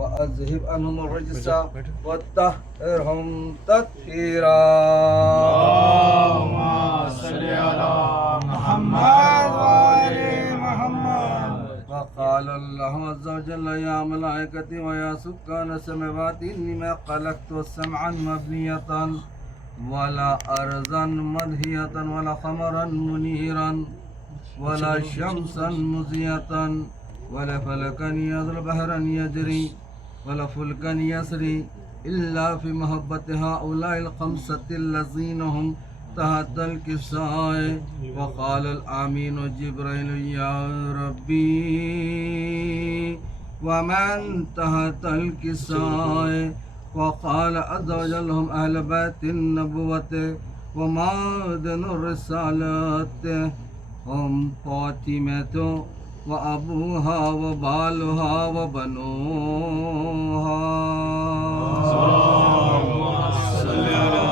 وأذهب عنهم الرجس وطهرهم تطهيرا. اللهم صل على محمد وآل محمد. وقال الله عز وجل يا ملائكتي ويا سكان السماوات إني ما خلقت سمعا مبنية ولا أرضا مدهية ولا قمرا منيرا ولا شمسا مضية ولا فلكا يضرب بحرا يجري ولا فلكا يسري إلا في محبة هؤلاء الخمسة الذين هم تحت الكساء. وقال الآمين جبريل يا ربي ومن تحت الكساء. وقال عز وجل هم أهل بيت النبوة ومعدن الرسالات هم فاطمة وأبوها وبالها وبنوها. اللهم صل على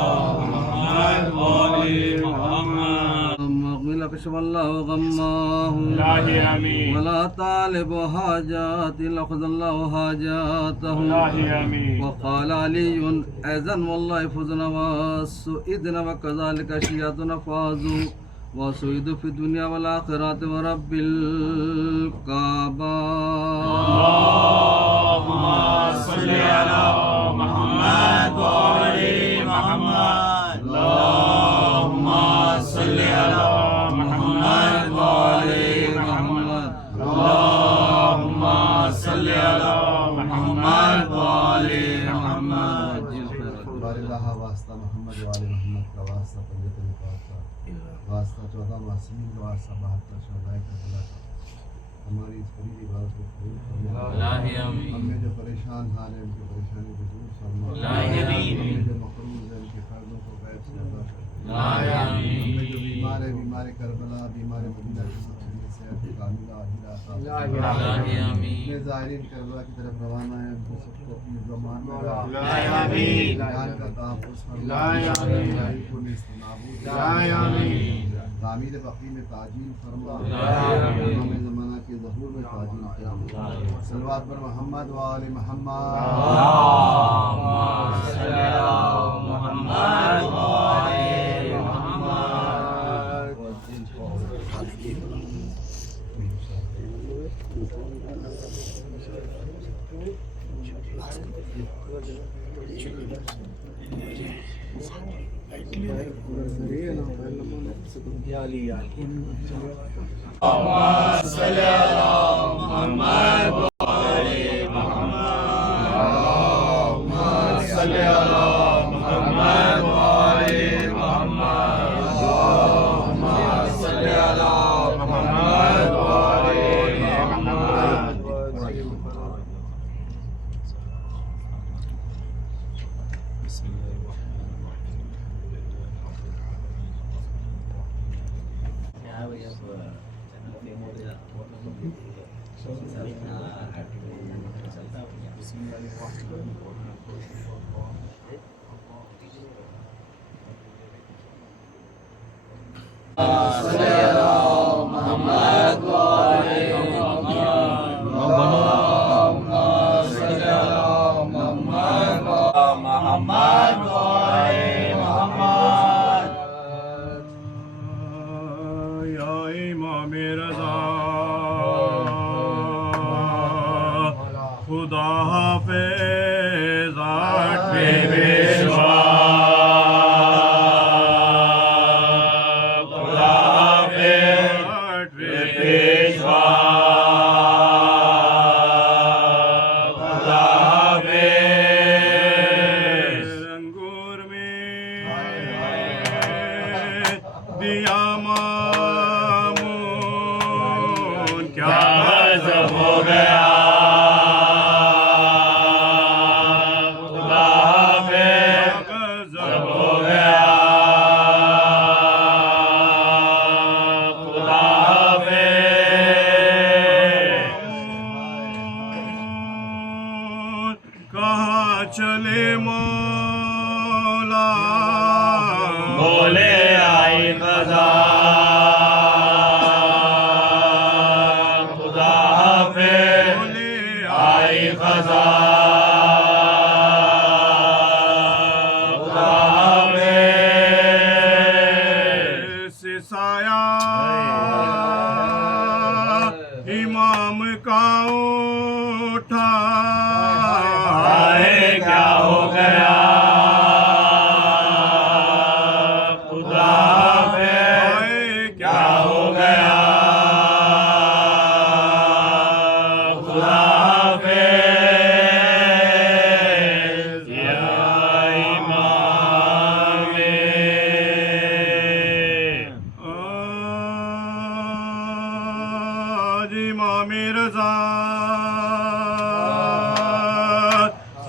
محمد وآل محمد. مغمل بشم الله غماه إلهي آمين. ولا طالب حاجات إلا خذ الله حاجاته. إلهي آمين. وقال علي أذن والله فزنا وسئدنا وكذلك شيعتنا فازوا وسئدوا في الدنيا والآخرة ورب الكعبة. اللهم صل على محمد وآل محمد. اللهم صل على محمد وآل محمد. اللهم صل على محمد وآل محمد. اللہ واسطہ محمد وآل محمد کا واسطہ طبیعت کا واسطہ 14 معصومین کا واسطہ 72 شہدائے کربلا کا ہماری اس بڑی عبادت کو قبول فرما. الہی آمین. ہم میں جو پریشان حال ہیں ان کی پریشانی کو دور فرما. الہی آمین. ہم میں جو مقروض ہیں ان کے قرضوں کو غیب سے ادا کر. الہی آمین. ہم میں جو بیمار ہیں بیمار کربلا بیمار مدینہ کی صحت کاملہ عاجلہ عطا فرما. الہی آمین. اپنے زائرین کربلا کی طرف روانہ ہیں ان کو سب کو اپنی زمان میں الہی آمین. جان کا تحفظ فرما. الہی آمین. برائی کو نیست و نابود الہی آمین. تعمیر بقی میں تعجیل فرما. الہی آمین. امام زمانہ کے ظہور میں تعجیل فرما. صلوات پر محمد و آل محمد. اللهم صل على محمد وآل محمد. اللهم صل على محمد وآل محمد. اللهم صل على محمد وآل محمد. اللهم صل على محمد وآل محمد. بسم الله الرحمن الرحيم. صل على محمد وآل محمد. اللهم صل على محمد محمد وآل محمد. یا امام رضا خدا حافظ آٹھ پیشوا خدا حافظ پیشوا خدا حافظ. انگور میں دیا مامون کیا غضب ہو گیا. خدا حافظ غضب ہو گیا. خدا حافظ. کہاں چلے مولا بولے آئی قضا. خدا حافظ بولے آئی قضا.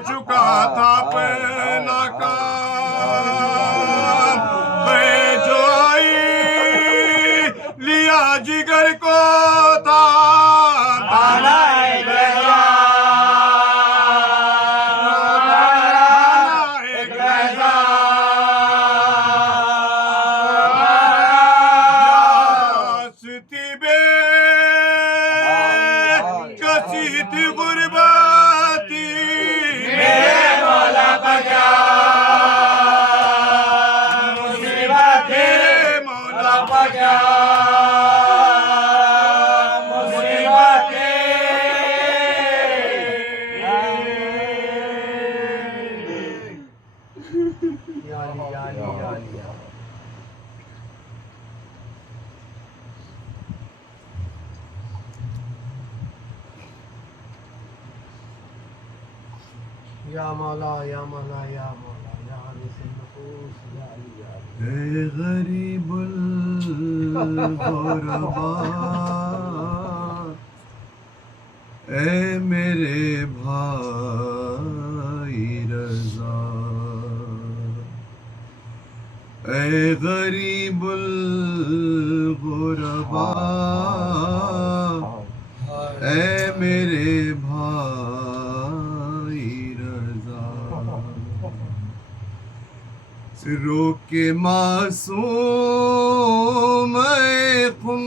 چکا تھا پہلا کام جو آئی لیا جگر کو تھا یا مولا یا مولا یا مولا یا حارس النفوس یا علی یا علی اے غریب الغربا اے میرے بھائی رضا اے غریب الغربا اے میرے بھائی رضا رو کے معصوم اے خم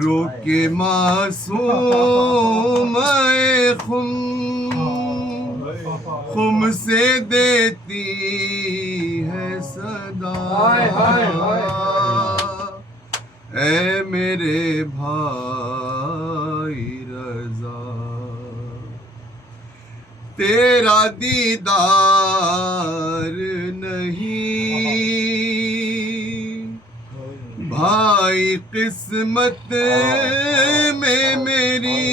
رو کے معصوم اے خم سے دیتی ہے صدا اے میرے بھائی رضا تیرا دیدار نہیں بھائی قسمت میں میری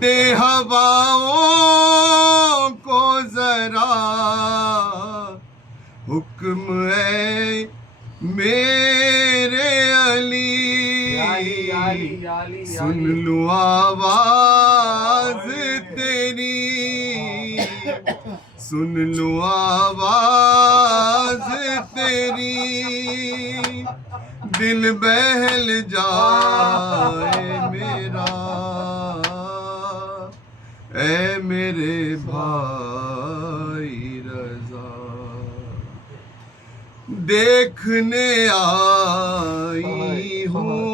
دے ہواؤں کو ذرا حکم ہے میرے علی سن لو آواز تیری سن لو آواز تیری دل بہل جائے میرا اے میرے بھائی رضا دیکھنے آئی ہوں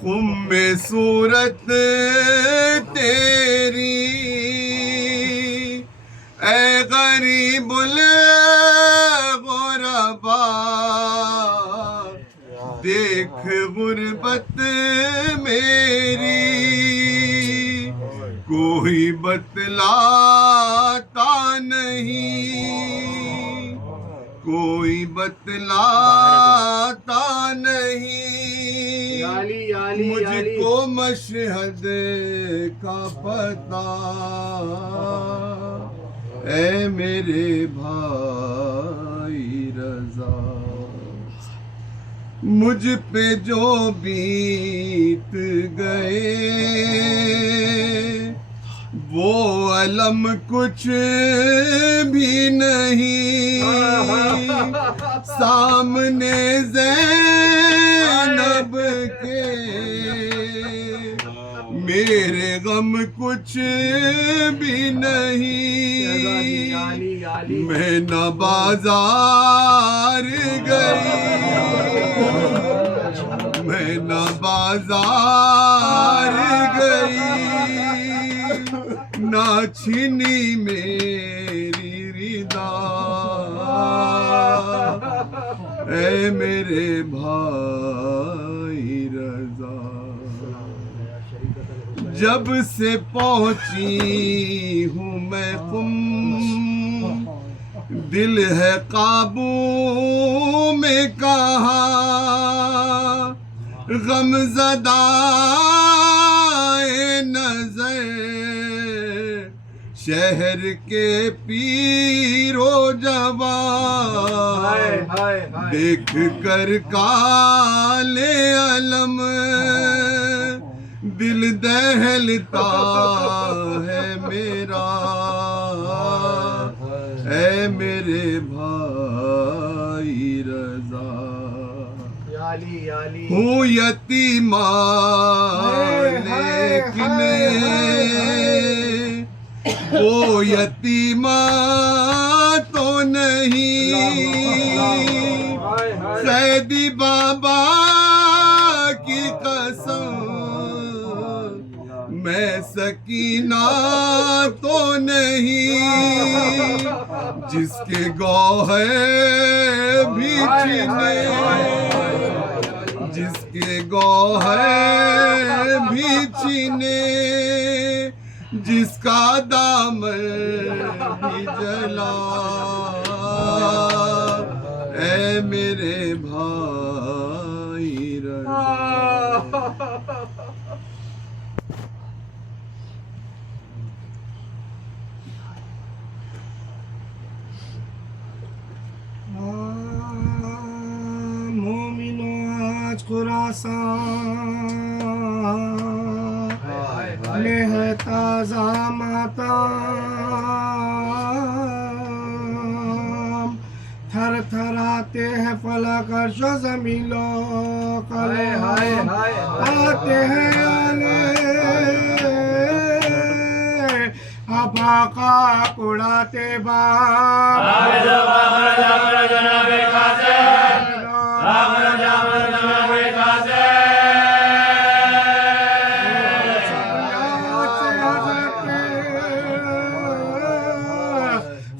خم میں صورت تیری اے غریب الغربا دیکھ غربت میری کوئی بتلاتا نہیں کوئی بتلاتا نہیں مجھ کو مشہد کا پتہ اے میرے بھائی رضا مجھ پہ جو بیت گئے وہ علم کچھ بھی نہیں سامنے زینب کے میرے غم کچھ بھی نہیں میں نہ بازار گئی میں نہ بازار گئی نہ چھینی میری رضا اے میرے بھائی رضا جب سے پہنچی ہوں میں قم دل ہے قابو میں کہاں غم زدہ نظر شہر کے پیر و جوان دیکھ کر کالے علم دل دہلتا ہے میرا، اے میرے بھائی رضا ہوں یتیمان لیکن وہ یتیمان تو نہیں، سیدی بابا کی قسم میں سکینہ تو نہیں، جس کے گوہر بھی چھینے، جس کے گوہر بھی چھینے، جس کا دامن بھی جلا، اے میرے بھائی رضا۔ مومنوں آج خراسان میں ہے تازہ ماتم، تھر تھر آتے ہیں فلک عرش و زمین لوگ، آتے ہیں ابا کا اڑاتے باپ،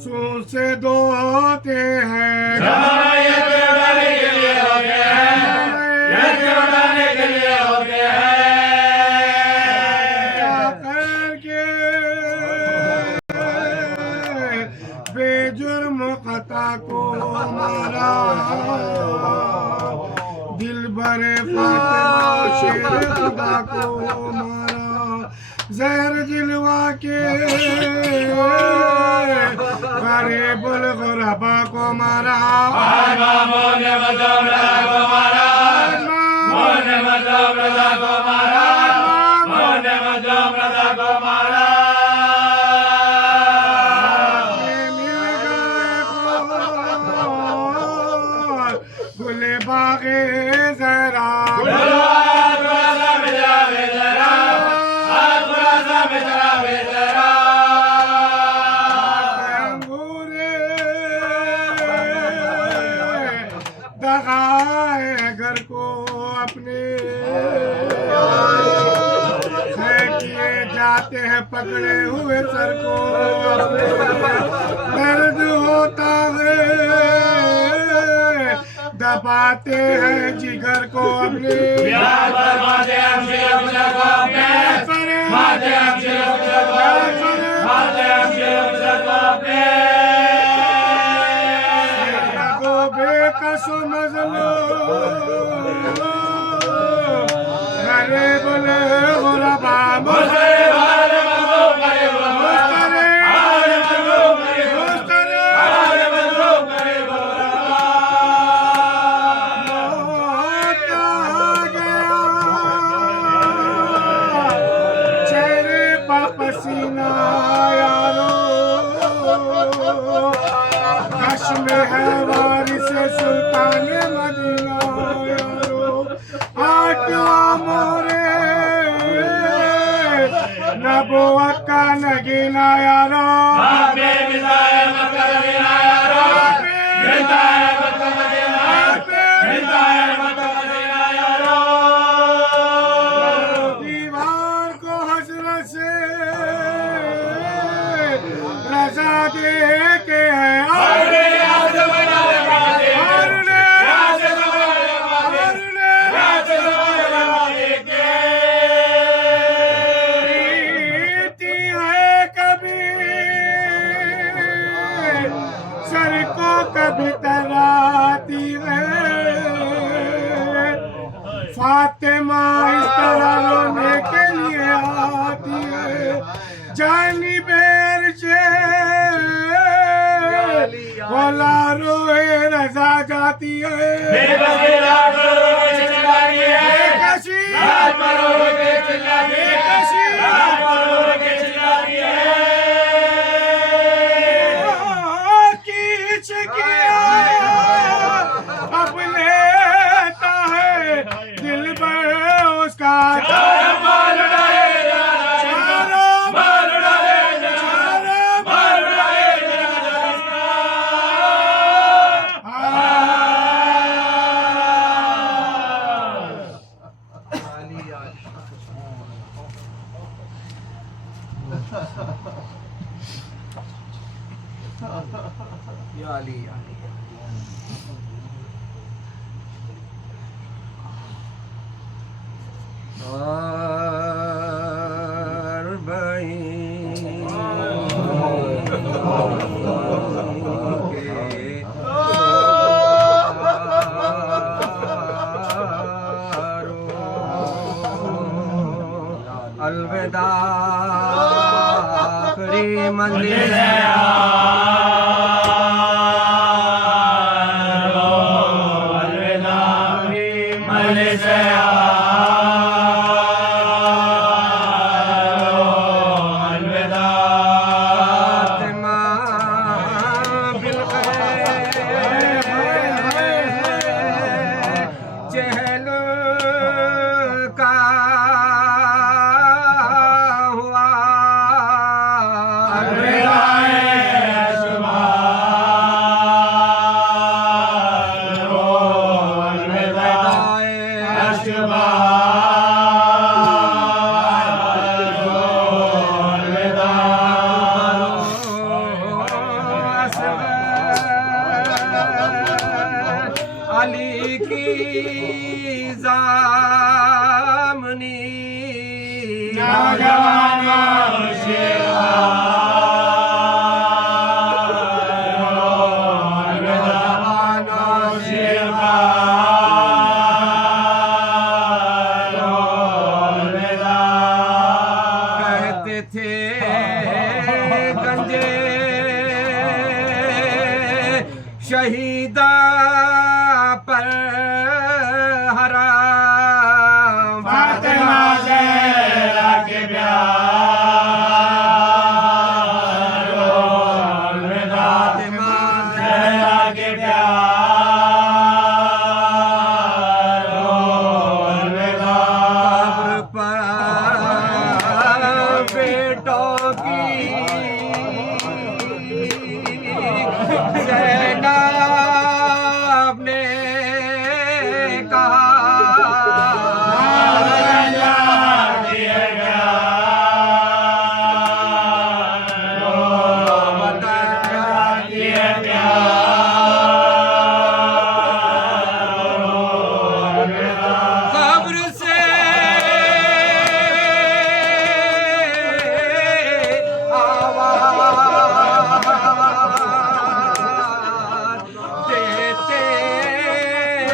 سون سے دوتے ہیں بے جرم قطع کو مارا، دل برے فاطمہ شیر خدا کو مارا، زہر جلوا کے غریب الغربا کو مارا، گلے باغے ذرا دغائے گھر کو اپنے کیے جاتے ہیں پکڑے ہوئے سر کو، درد ہوتا ہے دباتے ہیں جگر کو اپنے، بے کس و مظلوم غریب الغربا پسینہ یارو کشم ہے وارث سلطان مدینہ یارو، آٹھا مورے نبوت کا نگینہ یارو، دیوار کو حسرت سے رضا دے کے ہے سر کو کبھی تراتی ہے فاطمہ، اس طرح رونے کے لیے آتی ہے جانب عرش بے بسی لاکھ کروڑوں کے چلاتی ہے کشی لاکھ کروڑوں کے چلاتی ہے لاکھ کروڑوں کے چلاتی ہے کیچ کیا اب لیتا ہے دل پر اس کا مال اڑائے جانا مال اڑائے جانا مال اڑائے جانا یا علی یا علی الوداع آخری منزل علی کی زامنی کہتے تھے گنجے شہیدہ پر حرام فاطمہ زہرا کے پیار فاطمہ زہرا کے پیار قبر پر بیٹوں کی زینب نے کہا قبر سے آواز دیتے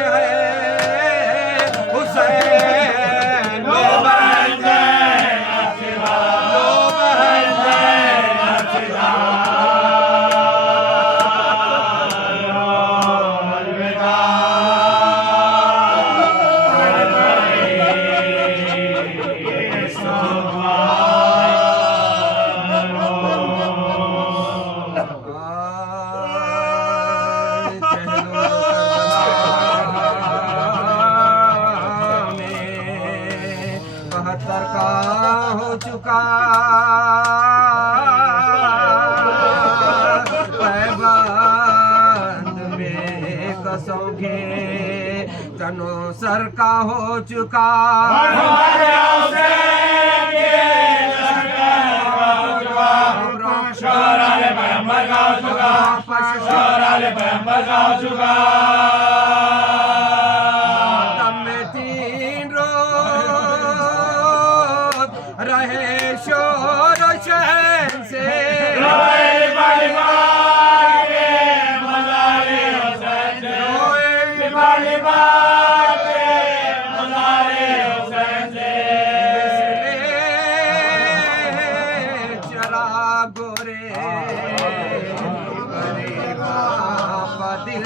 ہیں حسین لو بہن لو بہن بہتر کا ہو چکا پیبند میں قسم کے تنو سر کا ہو چکا تم میں 3 روز رہے شور و شہن سے چرا گورے دل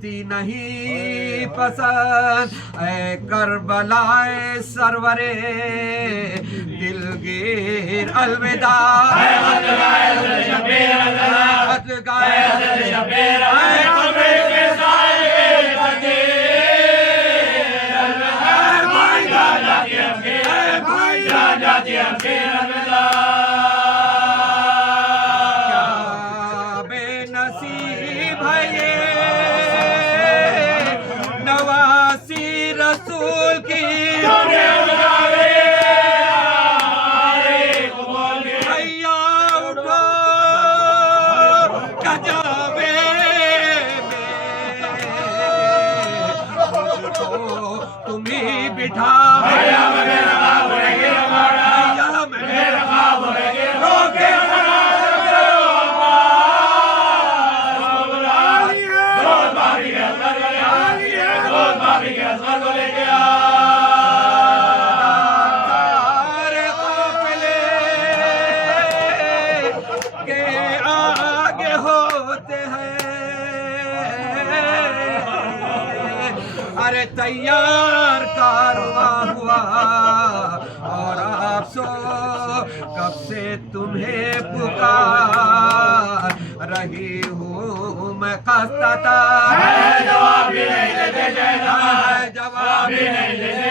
دوستی نہیں پسند، اے کربلائے سرورے دلگیر الوداع، اے غزلگائے حضرت شبیر الوداع، غزلگائے حضرت شبیر الوداع، کے سائے تقدیر الوداع، بھائی جاتی اخیر، بھائی جاتی اخیر الوداع۔ رسول کی حیا اٹھو کجاوے میں تمہیں بٹھا، حیا میں میرا خواب رہ گیا ماڑا، حیا میں میرا خواب رہ گیا روکے تیار کارواں ہوا اور آپ سو کب سے تمہیں پکار رہی ہوں میں خستہ، جواب بھی نہیں دیتے جواب بھی نہیں دیتے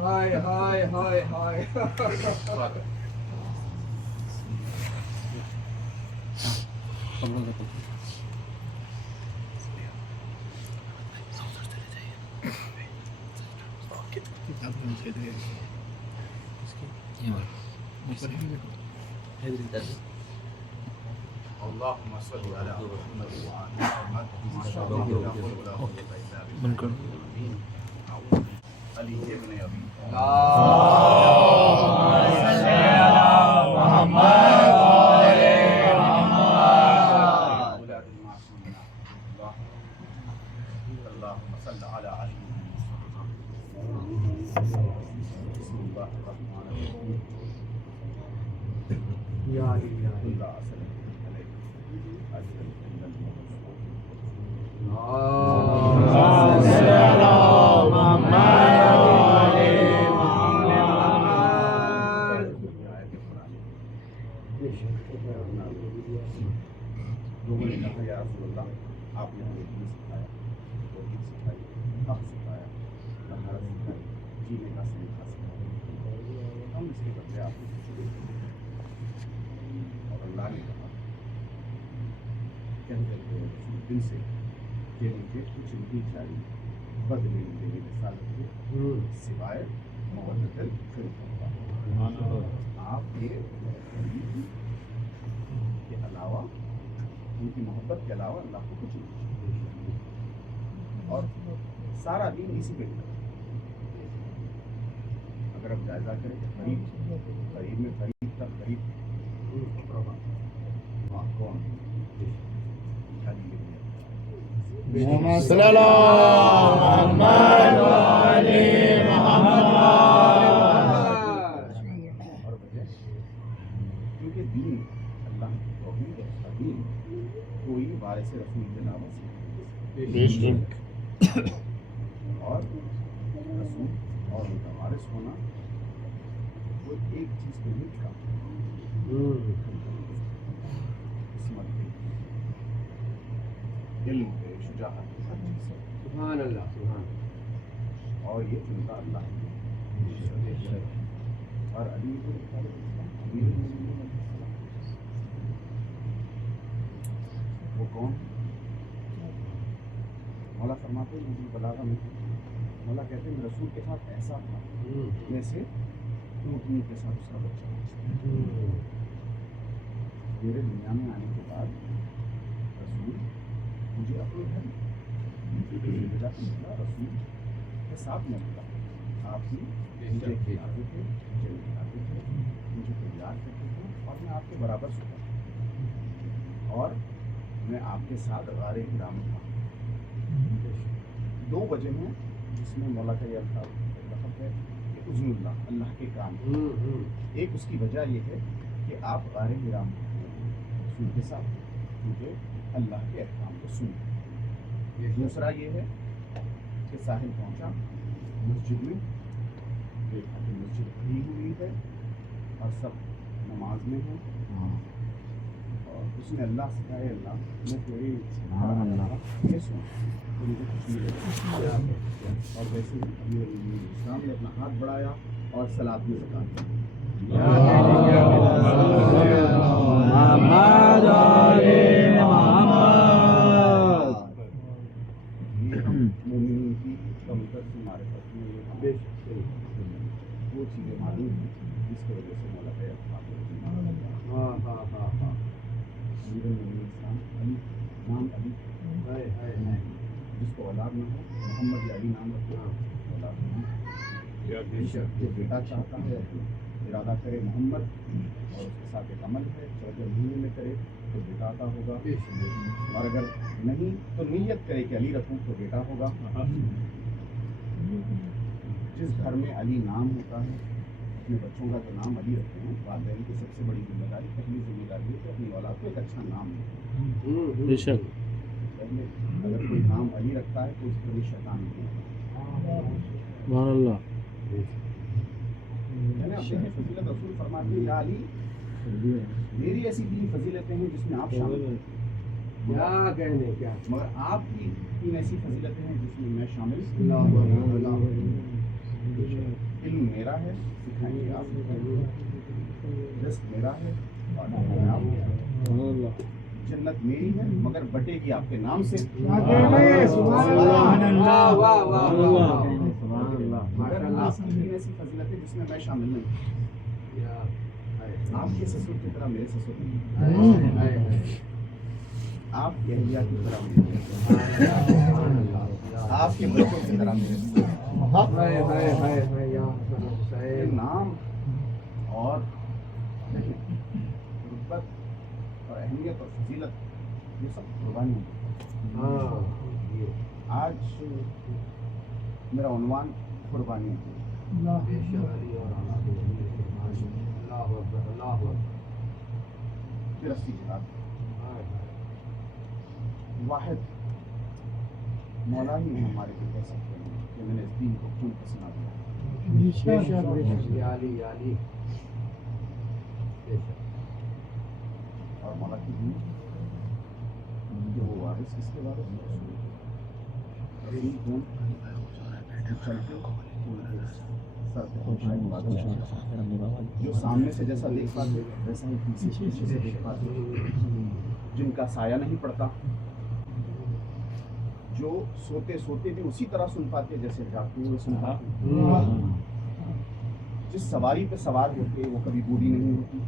ہائے ہائے ہائے ہائے اللهم صل على محمد وعلى محمد علی ابن ابی اللهم صل على علی بسم اللہ الرحمن الرحیم یا علی یا اللہ لوگوں نے کہا یا رسول اللہ آپ نے ہمیں دین سکھایا، توحید سکھائی، حق سکھایا، طہارت سکھائی، جینے کا سلیقہ سکھایا، ہم اس کے بدلے آپ کو کچھ دیتے ہیں۔ اور اللہ نے کہا کہ دن سے کہ مجھے کچھ نہیں چاہیے بدلے میری رسالت کے سوائے محبت الخلق۔ آپ کے علاوہ ان کی محبت کے علاوہ اللہ کو کچھ نہیں، اور سارا دین اسی پہ اگر آپ جائزہ کریں کہ قریب میں قریب تک قریب کون محمد صلی اللہ محمد علی محمد، اور وجہ کیونکہ دین اللہ کی توحید ہے، دین کوئی وارث رسول کے نام سے اور رسول اور ان کا وارث ہونا وہ ایک چیز پہ نہیں ٹھکا، قسمت پہ، علم پہ، شجاعت پہ، ہر چیز سے۔ سبحان اللہ سبحان اور یہ چنتا اللہ نے اور علی کو وہ کون؟ مولا فرماتے ہیں مجھے بلاغہ میں مولا کہتے ہیں رسول کے ساتھ ایسا تھا جیسے اونٹنی کے ساتھ اس کا بچہ میرے دنیا میں آنے کے بعد رسول مجھے اپنے گھر رسول کے ساتھ میں ملا. آپ ہی مجھے کھلاتے تھے, مجھے کھلاتے تھے, مجھے تیار کرتے تھے, اور میں آپ کے برابر سوتا تھا, اور میں آپ کے ساتھ غار حرا میں تھا. 2 وجہ ہیں جس میں مولا کا یہ الفاظ ہے کہ اذن اللہ, اللہ کے کام. ایک اس کی وجہ یہ ہے کہ آپ غار حرا میں رسول کے ساتھ, کیونکہ اللہ کے احکام کو سنیں. دوسرا یہ ہے کہ ساحل پہنچا مسجد میں, دیکھا کہ مسجد کھلی ہوئی ہے اور سب نماز میں ہیں, اور اس نے اللہ سے کہا, اللہ میں تیری یہ سن تو مجھے کچھ ملے. اور ویسے ہی امیر اسلام نے اپنا ہاتھ بڑھایا اور صلاۃ میں زکات دی. مومنین کی کمتر سے معرفت میں یہ وہ چیزیں معلوم ہیں جس کی وجہ سے مولا کا الفاظ امیر المومنین اسلام علی نام علی, جس کو اولاد نہ ہو محمد یا علی نام رکھو, اولاد نہیں. جو بیٹا چاہتا ہے ارادہ کرے محمد, اور اس کے ساتھ ایک عمل ہے 14 مہینے میں کرے تو بیٹا عطا ہوگا, اور اگر نہیں تو نیت کرے کہ علی رکھوں تو بیٹا ہوگا. جس گھر میں علی نام ہوتا ہے اپنے بچوں کا جو نام علی رکھتے ہیں, والدین کی سب سے بڑی ذمہ داری, پہلی ذمہ داری ہے کہ اپنی اولاد کو ایک اچھا نام دے. پہلے اگر کوئی نام علی رکھتا ہے تو اس کو بھی شیطان نہیں ہے. فضیلت رسول فرماتے ہیں, یا علی میری ایسی 3 فضیلتیں ہیں جس میں آپ شامل ہیں, مگر آپ کی 3 ایسی فضیلتیں ہیں جس میں شامل. علم میرا ہے, سکھائیں گے آپ, رزق میرا ہے اور آپ, جنت میری ہے مگر بٹے گی آپ کے نام سے. آپ کی 3 ایسی فضیلتیں جس میں میں شامل نہیں. آپ کے سسر کی طرح میرے سسر نہیں, آپ کے اہلیہ کی طرح میرے, آپ کے بچوں کی طرح میرے. نام اور رتبت اور اہمیت اور فضیلت یہ سب قربانی ہے. آج میرا عنوان قربانی ہے. رسی جہاد واحد مولا ہی ہمارے لیے کہہ سکتے ہیں کہ میں نے اس دین کو کیوں پسند دیا. اور مولا کی دین کہ وہ وارث کس کے وارث جو سامنے سے جیسا دیکھ پاتے ویسا ہی پیچھے سے دیکھ پاتے, جن کا سایہ نہیں پڑتا, جو سوتے سوتے بھی اسی طرح سن پاتے جیسے جاگتے ہوئے سن پاتے, جس سواری پہ سوار ہوتے وہ کبھی بوڑھی نہیں ہوتی.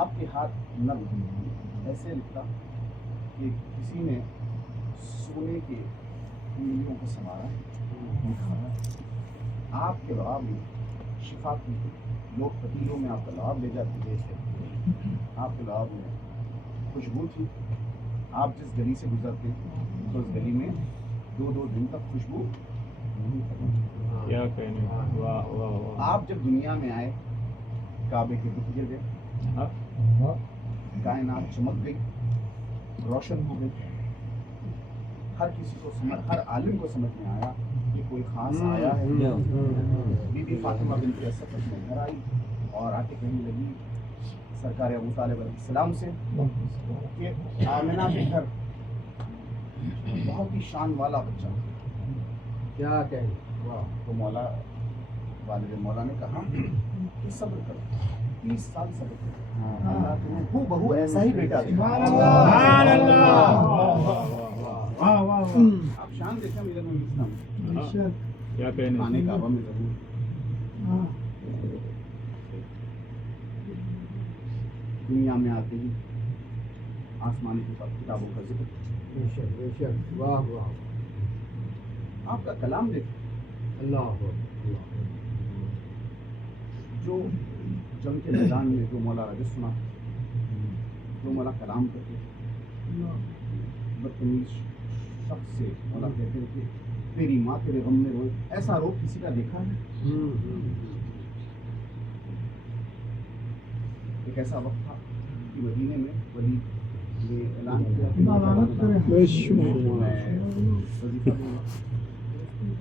آپ کے ہاتھ نرم ایسے لگتا کہ کسی نے سونے کے انگلیوں کو سنوارا, آپ کے لعاب میں شفا کی, لوگ پتیلوں میں آپ کا لعاب لے جاتے تھے, آپ کے لعاب میں خوشبو تھی. آپ جس گلی سے گزرتے تو اس گلی میں 2 دن تک خوشبو نہیں ختم. آپ جب دنیا میں آئے کعبے کے بت گر گئے, کائنات چمک گئی, روشن ہو گئی. ہر کسی کو سمجھ, ہر عالم کو سمجھ میں آیا کہ کوئی خاص آیا ہے. بی بی فاطمہ بنت اسد اپنے گھر آئی اور آ کے کہنے لگی سرکار ابو طالب علیہ السلام سے کہ آمنہ کے گھر بہت ہی شان والا بچہ. کیا کہیں تو مولا والد مولا نے کہا کہ صبر کرو, 30 سال صبر کرو, اللہ تمہیں ہو بہو ایسا ہی بیٹا دے گا. آپ شان دیکھیں میرے نبی اسلام کیا کہنے کھانے کعبہ میں ضرور دنیا میں آتے ہی آسمانی کتابوں کا ذکر. واہ واہ آپ کا کلام دیکھیں اللہ جو جنگ کے میدان میں جو مولا رجس سنا, جو مولا کلام کرتے بدتمیز شخص سے مولا کہتے ہیں کہ تیری ماں تیرے غم میں روئے. ایسا روپ کسی کا دیکھا ہے؟ ایک ایسا وقت تھا کہ مدینے میں ولی نے اعلان کیا کہ وظیفہ دوں گا.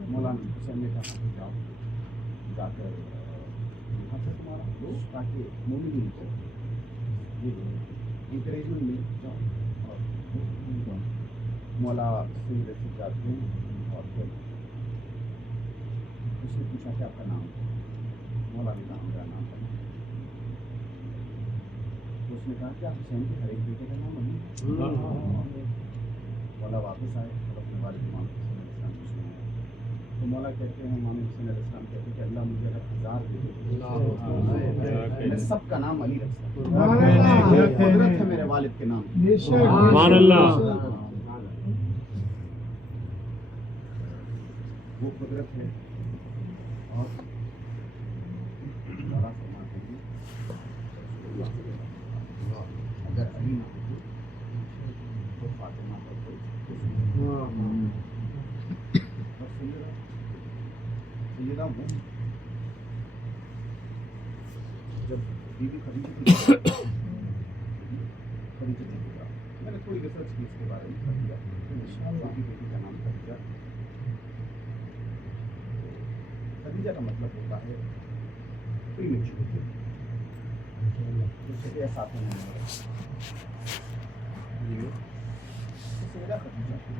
مولانا حسین نے کہا کہ جاؤ جا کر یہاں سے تمہارا دوست تاکہ مومن کو یہ انکریجمنٹ ملے. جاؤ اور مولا سنگھ رسید جاتے ہیں اور پھر اس نے پوچھا کہ آپ کا نام ہے؟ مولا نے کہا میرا نام ہے. تو اس نے کہا کہ آپ حسین کے ہر ایک بیٹے کا نام علی. مولا واپس آئے اور اپنے والد امام حسین علیہ السلام کو سنایا. تو مولا کہتے ہیں امام حسین علیہ السلام کہتے ہیں کہ اللہ مجھے اگر 1000 دے دے میں سب کا نام علی رکھ سکتا ہوں. قدرت ہے میرے والد کے نام. سبحان اللہ. وہ قدرت ہے. اور مولا فرماتے ہیں اگر علی نہ ہوتے تو فاطمہ کا کوئی سیدہ وہ جب بی بی خدیجہ کی میں نے تھوڑی ریسرچ کی اس کے بارے میں کر دیا. چھوٹی بیٹی کا نام خدیجہ. خدیجہ کا مطلب ہوتا ہے پریمیچور. چھٹے ساتھ میں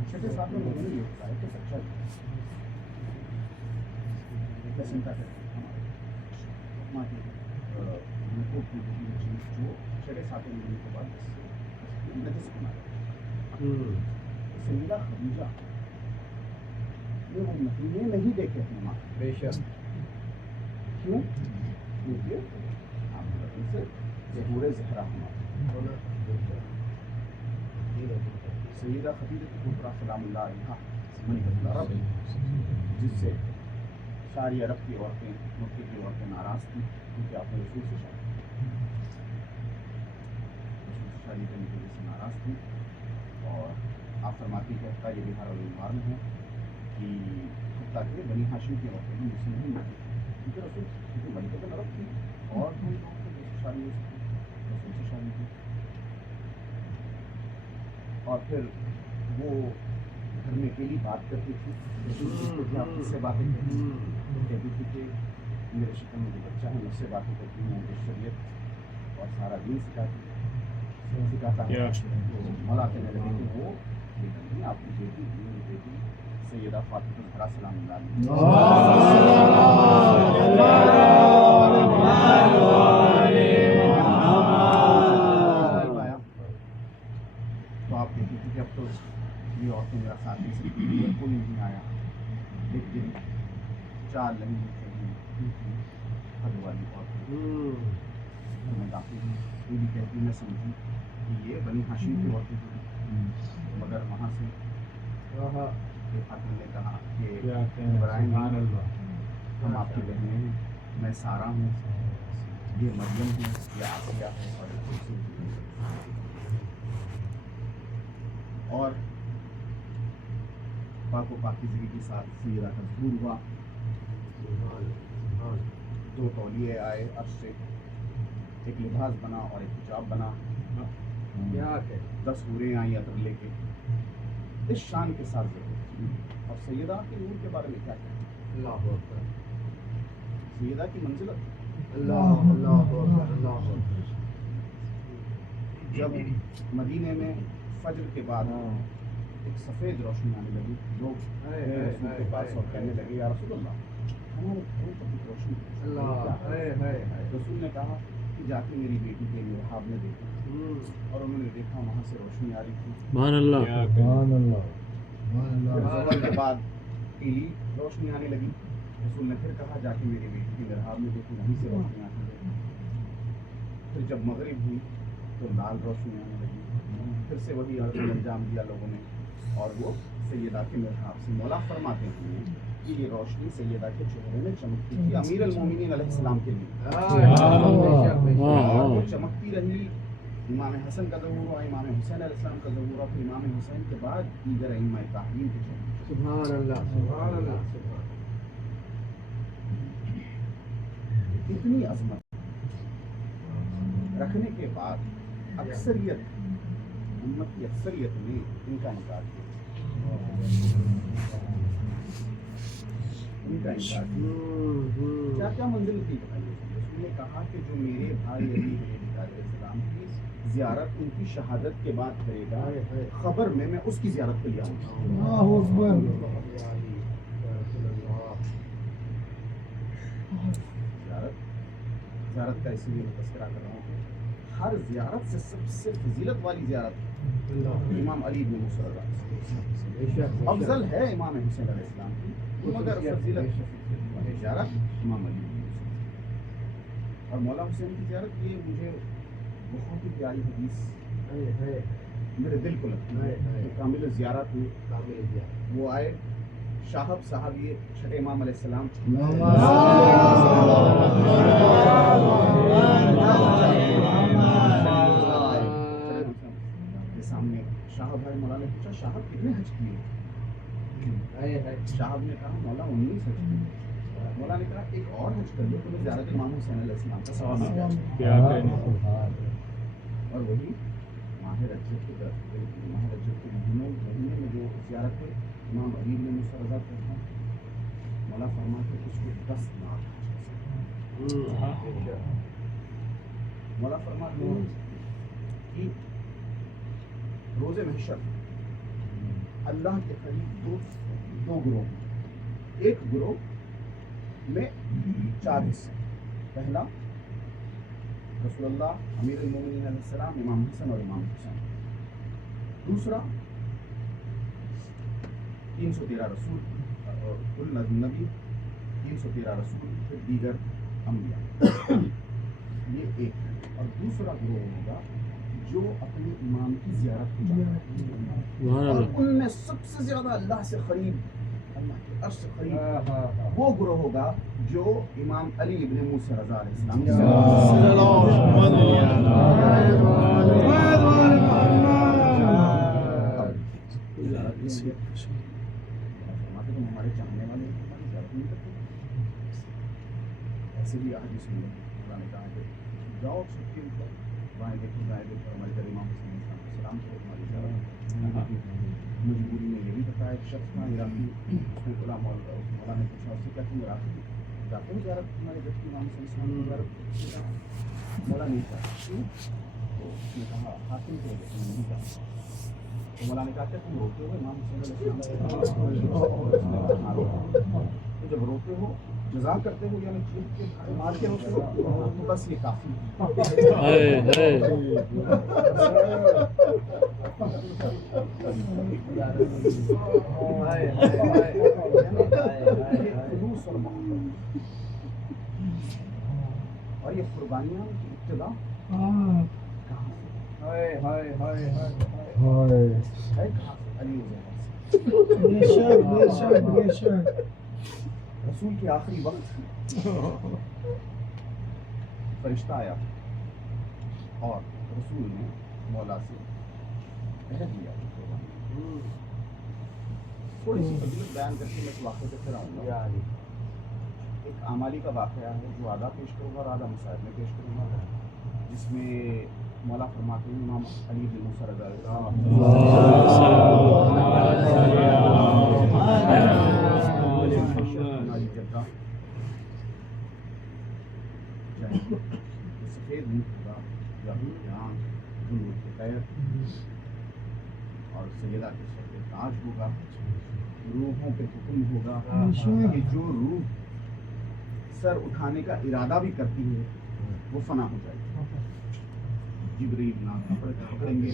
چھٹے ساتھ میں یہ ہوتا ہے کہ سچا جو چھٹے ساتھ میں کے بعد نجس بنا سیدہ خدیجہ وہ نتیجے نہیں دیکھے اپنے ماں. بے شک. کیوں؟ کیونکہ سے ظہور زہرا ہونا. سیدہ خدیجہ کبریٰ سلام اللہ علیہا ملکۃ العرب جس سے ساری عرب کی عورتیں مکے کی عورتیں ناراض تھیں کیونکہ آپ نے رسول سے شادی کرنے کی وجہ سے ناراض تھیں. اور آپ فرماتی ہے حتیٰ یہ بہار العمار میں ہے کہ حتیٰ کہ بنی ہاشم کی عورتیں بھی مجھ سے نہیں ملتی کیونکہ رسول کیونکہ ملکۃ العرب تھی اور شادی ہو سکتی رسول سے شادی کی. اور پھر وہ گھر میں اکیلی بات کرتی تھی آپ کس سے باتیں کرتی تھی تو کہتی تھی کہ میرے شکل میں جو بچہ ہے مجھ سے باتیں کرتی ہوں مجھے شریعت اور سارا دین سکھاتا ہے. مولا کہنے لگے کہ وہ نہیں آپ کی بیٹی بیٹی سیدہ فاطمہ الزہرا سلام اللہ علیہا. تو آپ دیکھتی تھی کہ اب تو یہ عورتیں میرا ساتھ نہیں سکتی کوئی نہیں آیا. ایک دن 4 لمحے حد والی عورتیں میں داخل ہوئی. پوری کہتی میں سمجھی کہ یہ بنی ہاشم کی عورتیں تھیں مگر وہاں سے ایک خاتون نے کہا کہ ابراہیم ہم آپ کی بہنیں ہیں. میں سارا ہوں, یہ مریم ہے, یہ آسیہ ہے اور پاک و پاکیزگی کے ساتھ سیدہ کا ظہور ہوا. 2 تولیے آئے عرش سے, ایک لباس بنا اور ایک حجاب بنا. 10 حوریں آئیں عطر لے کے اس شان کے ساتھ ظہور. اور سیدہ کے نور کے بارے میں کیا کہتے ہیں؟ اللہ اکبر. سیدہ کی منزلت اللہ اللہ. جب مدینے میں فجر کے بعد ایک سفید روشنی آنے لگی, لوگ رسول کے پاس اور کہنے لگے یا رسول اللہ ہمارے گھروں پر روشنی. رسول نے کہا کہ جا کے میری بیٹی کے محراب میں دیکھا, اور انہوں نے دیکھا وہاں سے روشنی آ رہی تھی. سبحان اللہ. ظہر کے بعد پیلی روشنی آنے لگی. رسول نے پھر کہا جا کے میری بیٹی کے محراب میں دیکھو وہیں سے روشنی آتی ہے. پھر جب مغرب ہوئی تو لال روشنی آنے لگی، پھر سے وہی عرض انجام دیا لوگوں نے، اور وہ سیدہ کے محراب سے مولا فرماتے ہیں کہ یہ روشنی سیدہ کے چہرے میں چمکتی تھی امیر المومنین علیہ السلام کے لیے، اور وہ چمکتی رہی۔ امام حسن کا ظہور ہوا، امام حسین علیہ السلام کا ظہور ہوا، پھر امام حسین کے بعد دیگر ائمہ تحریم کے چہرے۔ سبحان اللہ، سبحان اللہ، سبحان اتنی عظمت رکھنے کے بعد اکثریت امت کی اکثریت نے ان کا انکار کیا، ان کا انکار کیا۔ کیا کیا منزل تھی بتائیے؟ اس نے کہا کہ جو میرے بھائی علی علیہ السلام کی زیارت ان کی شہادت کے بعد کرے گا، خبر میں اس کی زیارت کے لیے آؤں گا۔ اللہ اکبر۔ زیارت کا اسی لیے میں تذکرہ کر رہا ہوں کہ ہر زیارت سے سب سے فضیلت والی زیارت امام علی بن موسیٰ رضی اللہ عنہ، افضل ہے امام حسین علیہ السلام کی، مگر فضیلت زیارت امام علی بن موسیٰ۔ اور مولا حسین کی زیارت یہ مجھے بہت ہی پیاری حدیث میرے دل کو لگتی ہے کہ کامل زیارت ہوئی، وہ آئے شاہب صاحب یہ چھٹے امام علیہ السلام کے سامنے شاہب ہے، مولا نے پوچھا شاہب کتنے حج کیے؟ شاہب نے کہا مولا 19 حج کیے۔ مولا نے کہا ایک اور حج کر لو تمہیں زیارت امام حسین علیہ السلام کا ثواب مل جائے گا۔ اور وہی ماہ رجب کے مہینے میں جو زیارت ہے امام علی بن موسیٰ رضا کرتا ہے، مولا فرماتے اس کو 10 لاکھ مولا فرماتے ہیں کہ روز محشر اللہ کے قریب دو گروہ، ایک گروہ میں 4 حصے، پہلا رسول اللہ امیر المومنین علیہ السلام، امام حسن اور امام حسین، دوسرا 313 رسول اور کل نبی، 313 رسول، پھر دیگر انبیاء، یہ ایک ہے۔ اور دوسرا گروہ ہوگا جو اپنے امام کی زیارت کو جاتا ہے، اور ان میں سب سے زیادہ اللہ سے قریب، اللہ کے عرش سے قریب وہ گروہ ہوگا جو امام علی ابن موسیٰ رضا علیہ السلام کی زیارت ہمارے چاہنے والے ہماری زیارت نہیں کرتے۔ ایسے بھی احادیث میں اللہ نے کہا کہ جاؤ سب کے اوپر بائیں دیکھو دائیں دیکھو، ہمارے در امام حسین علیہ السلام کو ہماری زیارت۔ مجبوری میں یہ بھی بتایا ایک شخص تھا عراقی، اس نے بولا مولا نے پوچھا اس سے کیا تم عراقی جاتے ہو زیارت ہمارے در امام حسین علیہ السلام کی زیارت؟ مولا نہیں چاہتا، کیوں؟ تو اس نے کہا حاکم کی وجہ سے نہیں چاہتا۔ تو مولا نے کہا کہ تم روتے ہو امام حسین علیہ السلام، تو جب روتے ہو جزا کرتے ہو یعنی چیخ کے مار کے روتے ہو تو بس یہ کافی اور یہ قربانیاں کی ابتدا رسول کے آخری وقت فرشتہ آیا اور رسول نے مولا سے عہد لیا، تھوڑی سی فضیلت بیان کر کے میں اس واقعے پہ پھر آؤں گا۔ ایک اعمالی کا واقعہ ہے جو آدھا پیش کروں گا اور آدھا مصائب میں پیش کروں گا، جس میں مولا فرماتے ہیں امام علی بن موسیٰ رضی اللہ عنہ سفید اونٹ ہوگا یا اور سیدہ کے سر پہ تاج ہوگا، روحوں پہ حکم ہوگا کہ جو روح سر اٹھانے کا ارادہ بھی کرتی ہے وہ فنا ہو جائے گی۔ جبریل نام پکڑیں گے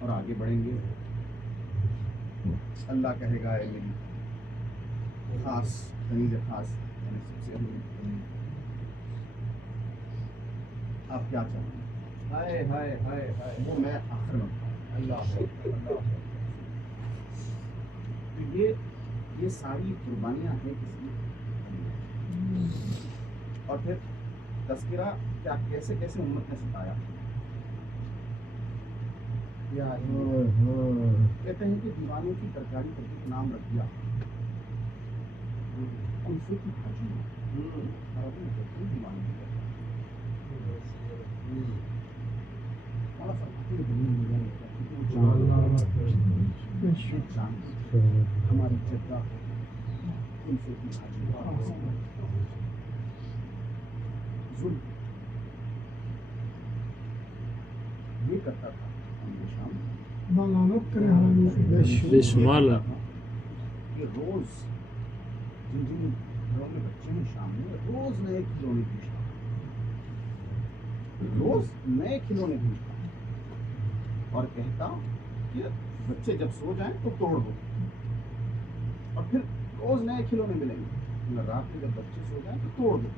اور آگے بڑھیں گے، اللہ کہے گا اے میری خاص کنیز خاص یعنی سب سے آپ کیا چاہیں گے؟ وہ میں آخر میں تو یہ ساری قربانیاں ہیں کسی اور پھر تذکرہ کیا کیسے کیسے امت نے ستایا. کہتے ہیں کہ دیوانوں کی ترکاری پر ایک نام رکھ دیا کلفے کی بھاجی عربی میں کہتے ہیں دیوانوں کی ہماری جگہ کلفے کی بھاجی ظلم یہ کرتا تھا بے شمال کہ روز جن جن گھروں میں بچے ہیں شام میں روز نئے کھلونے پوچھتا روز نئے کھلونے پوچھتا اور کہتا کہ بچے جب سو جائیں تو توڑ دو اور پھر روز نئے کھلونے ملیں گے. رات میں جب بچے سو جائیں تو توڑ دو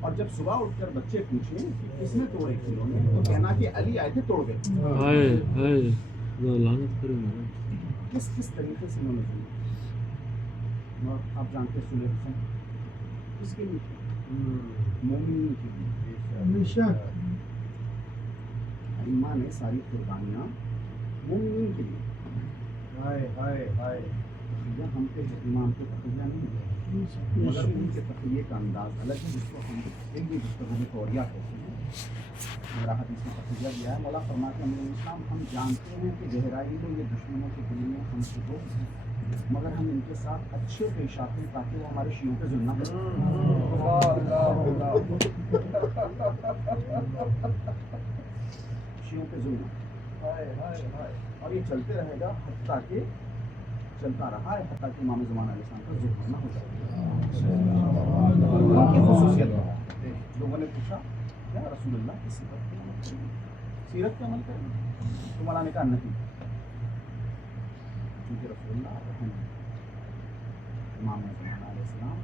اور جب صبح اٹھ کر بچے پوچھیں کہ کس نے توڑے کھلونے تو کہنا کہ علی آئے تھے توڑ گئے. کس کس طریقے سے انہوں نے سنا. اور آپ جانتے سلح حسن کس کے لیے مومنین کے لیے ائمہ نے ساری قربانیاں مومنین کے لیے. ہم پہ امام کے تقیہ نہیں ہے مگر ان کے تقیے کا انداز الگ ہے جس کو ہم علمی گفتگو میں توریہ کہتے ہیں. میرا حدیث میں تقیہ دیا ہے. مولا فرماتے ہیں امیر اسلام ہم جانتے ہیں کہ گہرائی میں یہ دشمنوں کے دل میں ہم سے دو مگر ہم ان کے ساتھ اچھے پیش آتے ہیں تاکہ وہ ہمارے شیعوں پہ ظلم نہ شیعوں پہ ظلم اور یہ چلتے رہے گا حتیٰ کہ چلتا رہا ہے حتیٰ کہ امام زمان علیہ السلام کا ظلم نہ ہو جائے. ان کی خصوصیت ہے. لوگوں نے پوچھا کیا رسول اللہ کی سیرت پہ عمل کریں تو مولا نے کہا نہیں کیونکہ رسول اللہ رحم امام زمان علیہ السلام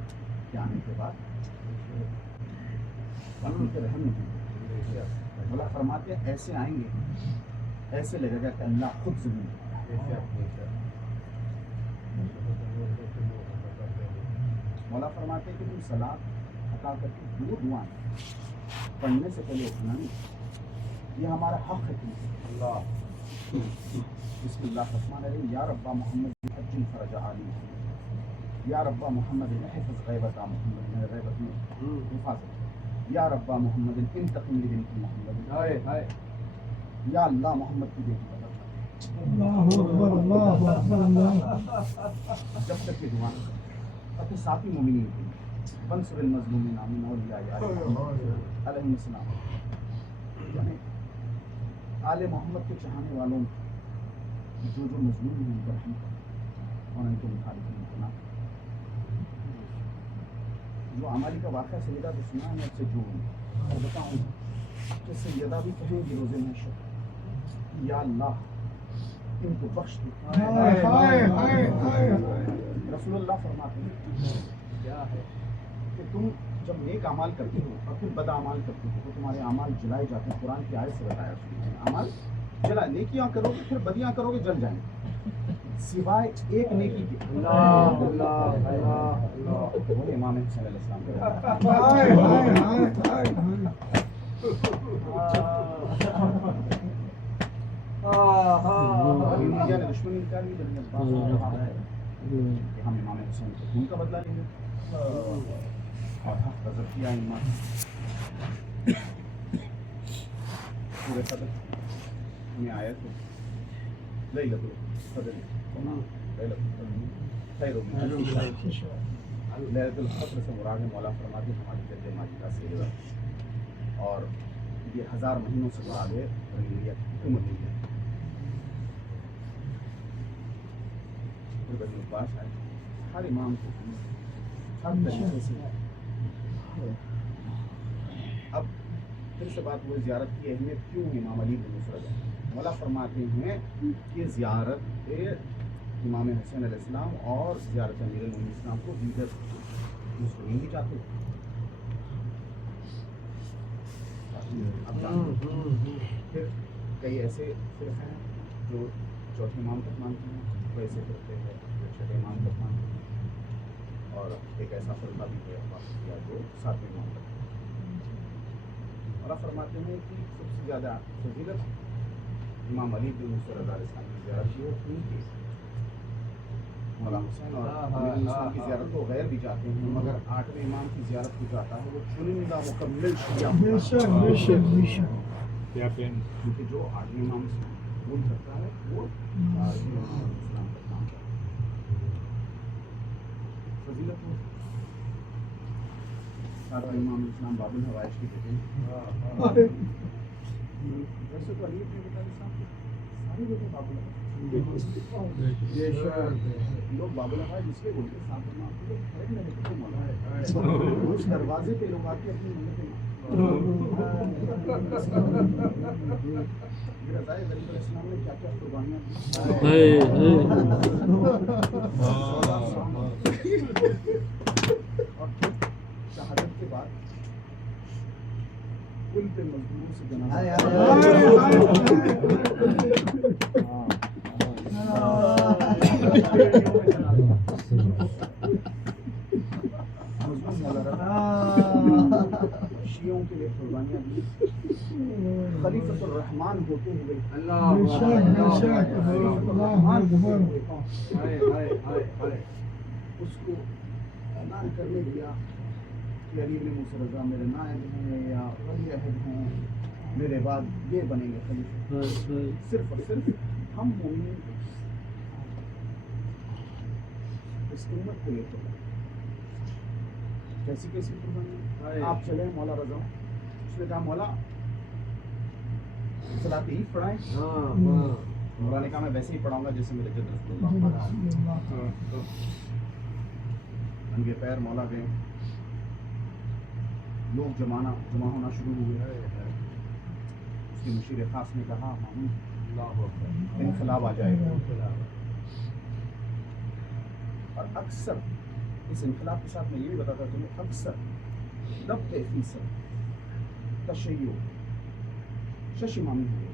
کے آنے کے بعد ان کے رحم نہیں. مولا فرماتے ہیں ایسے آئیں گے ایسے لگے گا کہ اللہ خود زمین. مولا فرماتے ہیں کہ تم سلاد عطا کر کے دو دعائیں پڑھنے سے پہلے اٹھنا نہیں یہ ہمارا حق ہے تم سے. بسم اللہ الرحمن الرحیم. یا ربا محمد حج فرج علی یا ربا محمد حفظ غیبت محمد غیبت میں حفاظت. یا ربا محمد انتقم لبنت محمد. یا اللہ محمد کی بیٹی کا جب تک یہ دعا اپنے ساتھی مومنین کی بنصر المظلومین آمین اولیاء علیہ السلام یعنی آل محمد کے چاہنے والوں جو مظلوم ہیں ان پر رحم کرو اور ان کو مخالفین کو نہ. جو عمالی کا واقعہ سیدہ تو سنا ہے میں سے جوڑوں اور بتاؤں کہ سیدہ بھی کہیں گے روز محشر یا اللہ ان کو بخش دے. رسول اللہ فرماتے ہیں کیا ہے کہ تم جب نیک اعمال کرتے ہو اور پھر بد اعمال کرتے ہو تو تمہارے اعمال جلائے جاتے ہیں. قرآن کی آیت سے بتایا اعمال جلا نیکیاں کرو گے پھر بدیاں کرو گے جل جائیں سوائے ایک نیکی کے. بولے امام حسین علیہ السلام نے دشمنی کر لی کہ ہم امام حسین کے خون کا بدلہ لیں گے اور حق رضا کیا ایمان. پورے صدر میں آیا تو لیلۃ القدر لیلۃ القدر سے مراد ہے مولا فرماتے ہیں ہماری جد ماجدہ سے اور یہ 1000 مہینوں سے مراد ہے رنگیت عمریت. بنی عباس آئے ہر امام کو ہر طریقے سے. اب پھر سے بات ہوئی زیارت کی اہمیت کیوں امام علی بن مسرد. مولا فرماتے ہیں کہ زیارت امام حسین علیہ السلام اور زیارت امیر المومنین اسلام کو دیگر مسلمین بھی چاہتے ہیں. اب جانتے ہیں. پھر کئی ایسے فرقے ہیں جو چوتھے امام تک مانتے ہیں, کوئی ایسے فرقے ہیں جو چھٹے امام تک مانتے ہیں, اور ایک ایسا فرقہ بھی ہے واسطیہ جو ساتویں امام تک. اور آپ فرماتے ہیں کہ سب سے زیادہ فضیلت امام علی بن موسیٰ رضا علیہ السلام کی زیارت کی, اور ان کی مولا حسین اور امیر السلام کی زیارت کو غیر بھی جاتے ہیں, مگر آٹھویں امام کی زیارت کو جاتا ہے وہ چنندہ مکمل شیعہ کیونکہ جو آٹھویں امام سے قبول کرتا ہے وہ امام اسلام کا کام کرتا ہے. فضیلت ہو ساتویں امام اسلام باب الحوائج کی کہتے ہیں. ویسے تو علی ابن ابی طالب صاحب کے سارے بیٹے باب الحوائج لوگ باب الحوائج اس لیے بولتے ہیں ساتویں امام کو خیر میں لکھتے مولا اس دروازے پہ لوگ آتے اپنی منتیں رضائے غریب علیہ السلام نے کیا کیا قربانیاں اور شہادت کے بعد کل پہ مزدوروں سے شیعوں کے لیے قربانیاں دی. خلیفۃ الرحمان ہوتے ہوئے اس کو اعلان کرنے دیا کہ علی بن موسیٰ رضا میرے نائب ہیں یا ولی عہد ہیں, میرے بعد یہ بنیں گے خلیفہ. صرف اور صرف ہم مومنین اس امت کو لے کر کیسی کیسی قربانی. آپ چلے مولا رضا, اس نے کہا مولا صلاۃ عید پڑھائیں. مولا نے کہا میں ویسے ہی پڑھاؤں گا جیسے میرے جد رسول اللہ پڑھا. ننگے پیر مولا گئے, لوگ جمع ہونا شروع ہوئے. اس کے مشیر خاص نے کہا انقلاب آ جائے گا. اور اکثر اس انقلاب کے ساتھ میں یہ بھی بتاتا ہوں, اکثر 90% تشیع شش امامی ہوئے,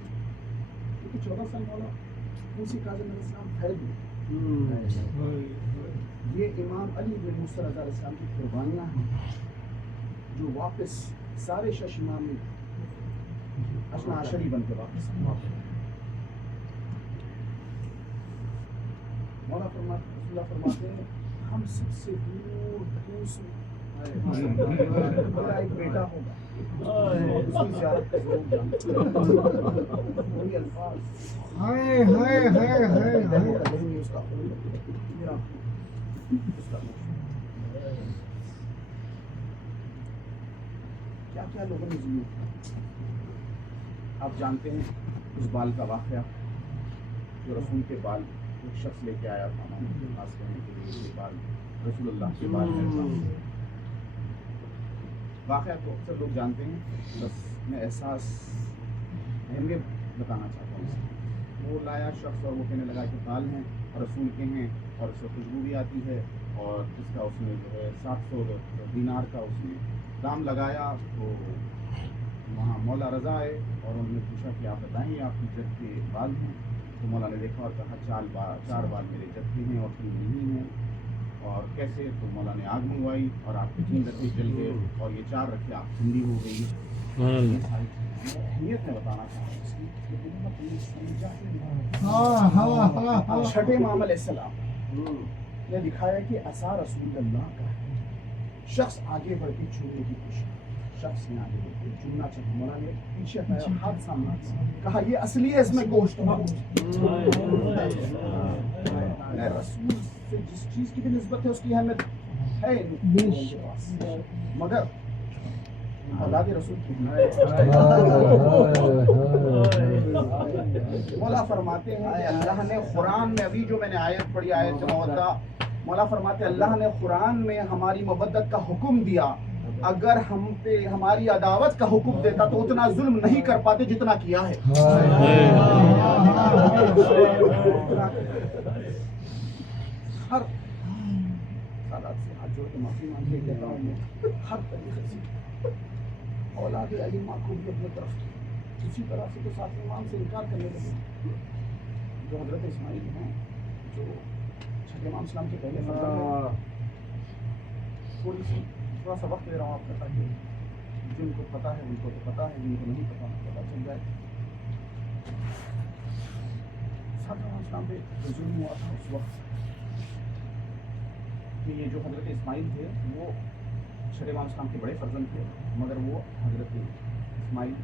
کیونکہ 14 سال مولا موسی کاظم علیہ السلام ہے بھی. یہ امام علی بن موسیٰ رضا علیہ السلام کی قربانیاں ہیں جو واپس سارے شش امامی اثنا عشری بن کے واپس مولا فرماتے ہیں ہم سب سے دور میرا ایک بیٹا ہوگا اس کی زیارت کا ضرور جانا. وہی الفاظ اس کا میرا کیا کیا لوگوں نے ضرور کیا. آپ جانتے ہیں اس بال کا واقعہ جو رسول کے بال ایک شخص لے کے آیا تھا خاص کرنے کے لیے, یہ بال رسول اللہ کے بال ہے. واقعہ تو اکثر لوگ جانتے ہیں, بس میں احساس اہمیت بتانا چاہتا ہوں. وہ لایا شخص اور وہ کہنے لگا کہ بال ہیں اور رسول کے ہیں اور اس سے خوشبو بھی آتی ہے, اور اس کا اس نے جو ہے 700 دینار کا اس نے دام لگایا. تو وہاں مولا رضا آئے اور انہوں نے پوچھا کہ آپ بتائیں یہ آپ کی جد کے بال ہیں. تو مولا نے دیکھا اور کہا 4 بال میرے جد کے ہیں اور 3 نہیں ہیں. اور کیسے؟ تو مولا نے آگ منگوائی اور آپ کے 3 رکھے جل گئے اور یہ 4 رکھے آپ ٹھنڈی ہو گئی. اہمیت میں بتانا چاہتا ہوں. چھٹے امام علیہ السلام نے دکھایا کہ عصا رسول اللہ کا ہے. شخص آگے بڑھ کے چھونے کی کوشش, شخص نے آگے بڑھ کے چننا چاہا. مولا نے پیچھے ہٹایا, ہاتھ سامنے کہا یہ اصلی ہے, اس میں گوشت ہے. رسول سے جس چیز کی بھی نسبت ہے اس کی اہمیت ہے, مگر اولاد رسول کی مولا فرماتے ہیں کہ اللہ نے قرآن میں, ابھی جو میں نے آیت پڑھی آیت مودہ, مولا فرماتے ہیں اللہ نے قرآن میں ہماری مودت کا حکم دیا. اگر ہم پہ ہماری عداوت کا حکم دیتا تو اتنا ظلم نہیں کر پاتے جتنا کیا ہے. ہر حالات سے ہاتھ جوڑ کے معافی مانگ کے کہتا ہوں, ہر طریقے سے اولاد ائمہ کو بھی اپنے طرف کیا، اسی طرح سے تو ساتھ امام سے انکار کرنے لگے جو حضرت اسماعیل ہیں، جو چھٹے امام اسلام کے پہلے فرزند ہیں۔ تھوڑا سا وقت لے رہا ہوں آپ کا تاکہ جن کو پتہ ہے ان کو تو پتہ ہے، جن کو نہیں پتہ چل جائے۔ چھٹے امام اسلام پہ ظلم ہوا تھا اس وقت کہ یہ جو حضرت اسماعیل تھے وہ چھٹے امام اسلام کے بڑے فرزند تھے، مگر وہ حضرت اسماعیل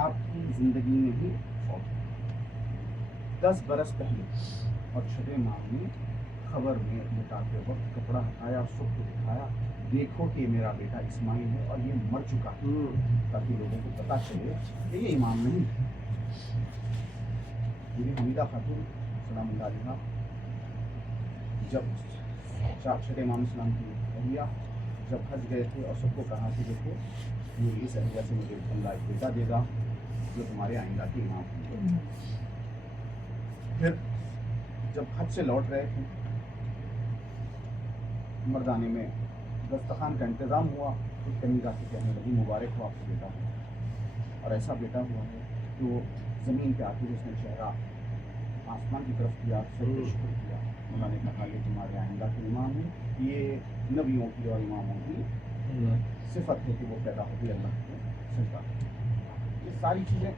آپ کی زندگی میں ہی فوت ہوئے 10 برس پہلے، اور چھٹے امام نے خبر میں لٹاتے وقت کپڑا ہٹایا، سب کو دکھایا، دیکھو کہ میرا بیٹا اسماعیل ہے اور یہ مر چکا ہے، تاکہ لوگوں کو پتہ چلے کہ یہ امام نہیں ہے۔ بی حمیدہ خاتون سلام اللہ علیہا جب چھٹے امام اسلام کی اہلیہ جب حج گئے تھے اور سب کو کہا کہ دیکھو یہ اس اہلیہ سے مجھے اللہ ایک بیٹا دے گا جو تمہارے آئندہ کے امام ہوں گے۔ پھر جب حج سے لوٹ رہے تھے، مردانے میں دسترخوان کا انتظام ہوا، ایک کنیزہ سے کہنے لگی مبارک ہو آپ کو بیٹا ہوا، اور ایسا بیٹا ہوا ہے کہ وہ زمین پہ آتے اس نے چہرہ آسمان کی طرف کیا، سر پہ شکر کیا۔ انہوں نے کہا یہ تمہارے آئندہ کے امام ہیں، یہ نبیوں کی اور اماموں کی صفت ہے کہ وہ پیدا ہوتی اللہ کو سجدہ۔ یہ ساری چیزیں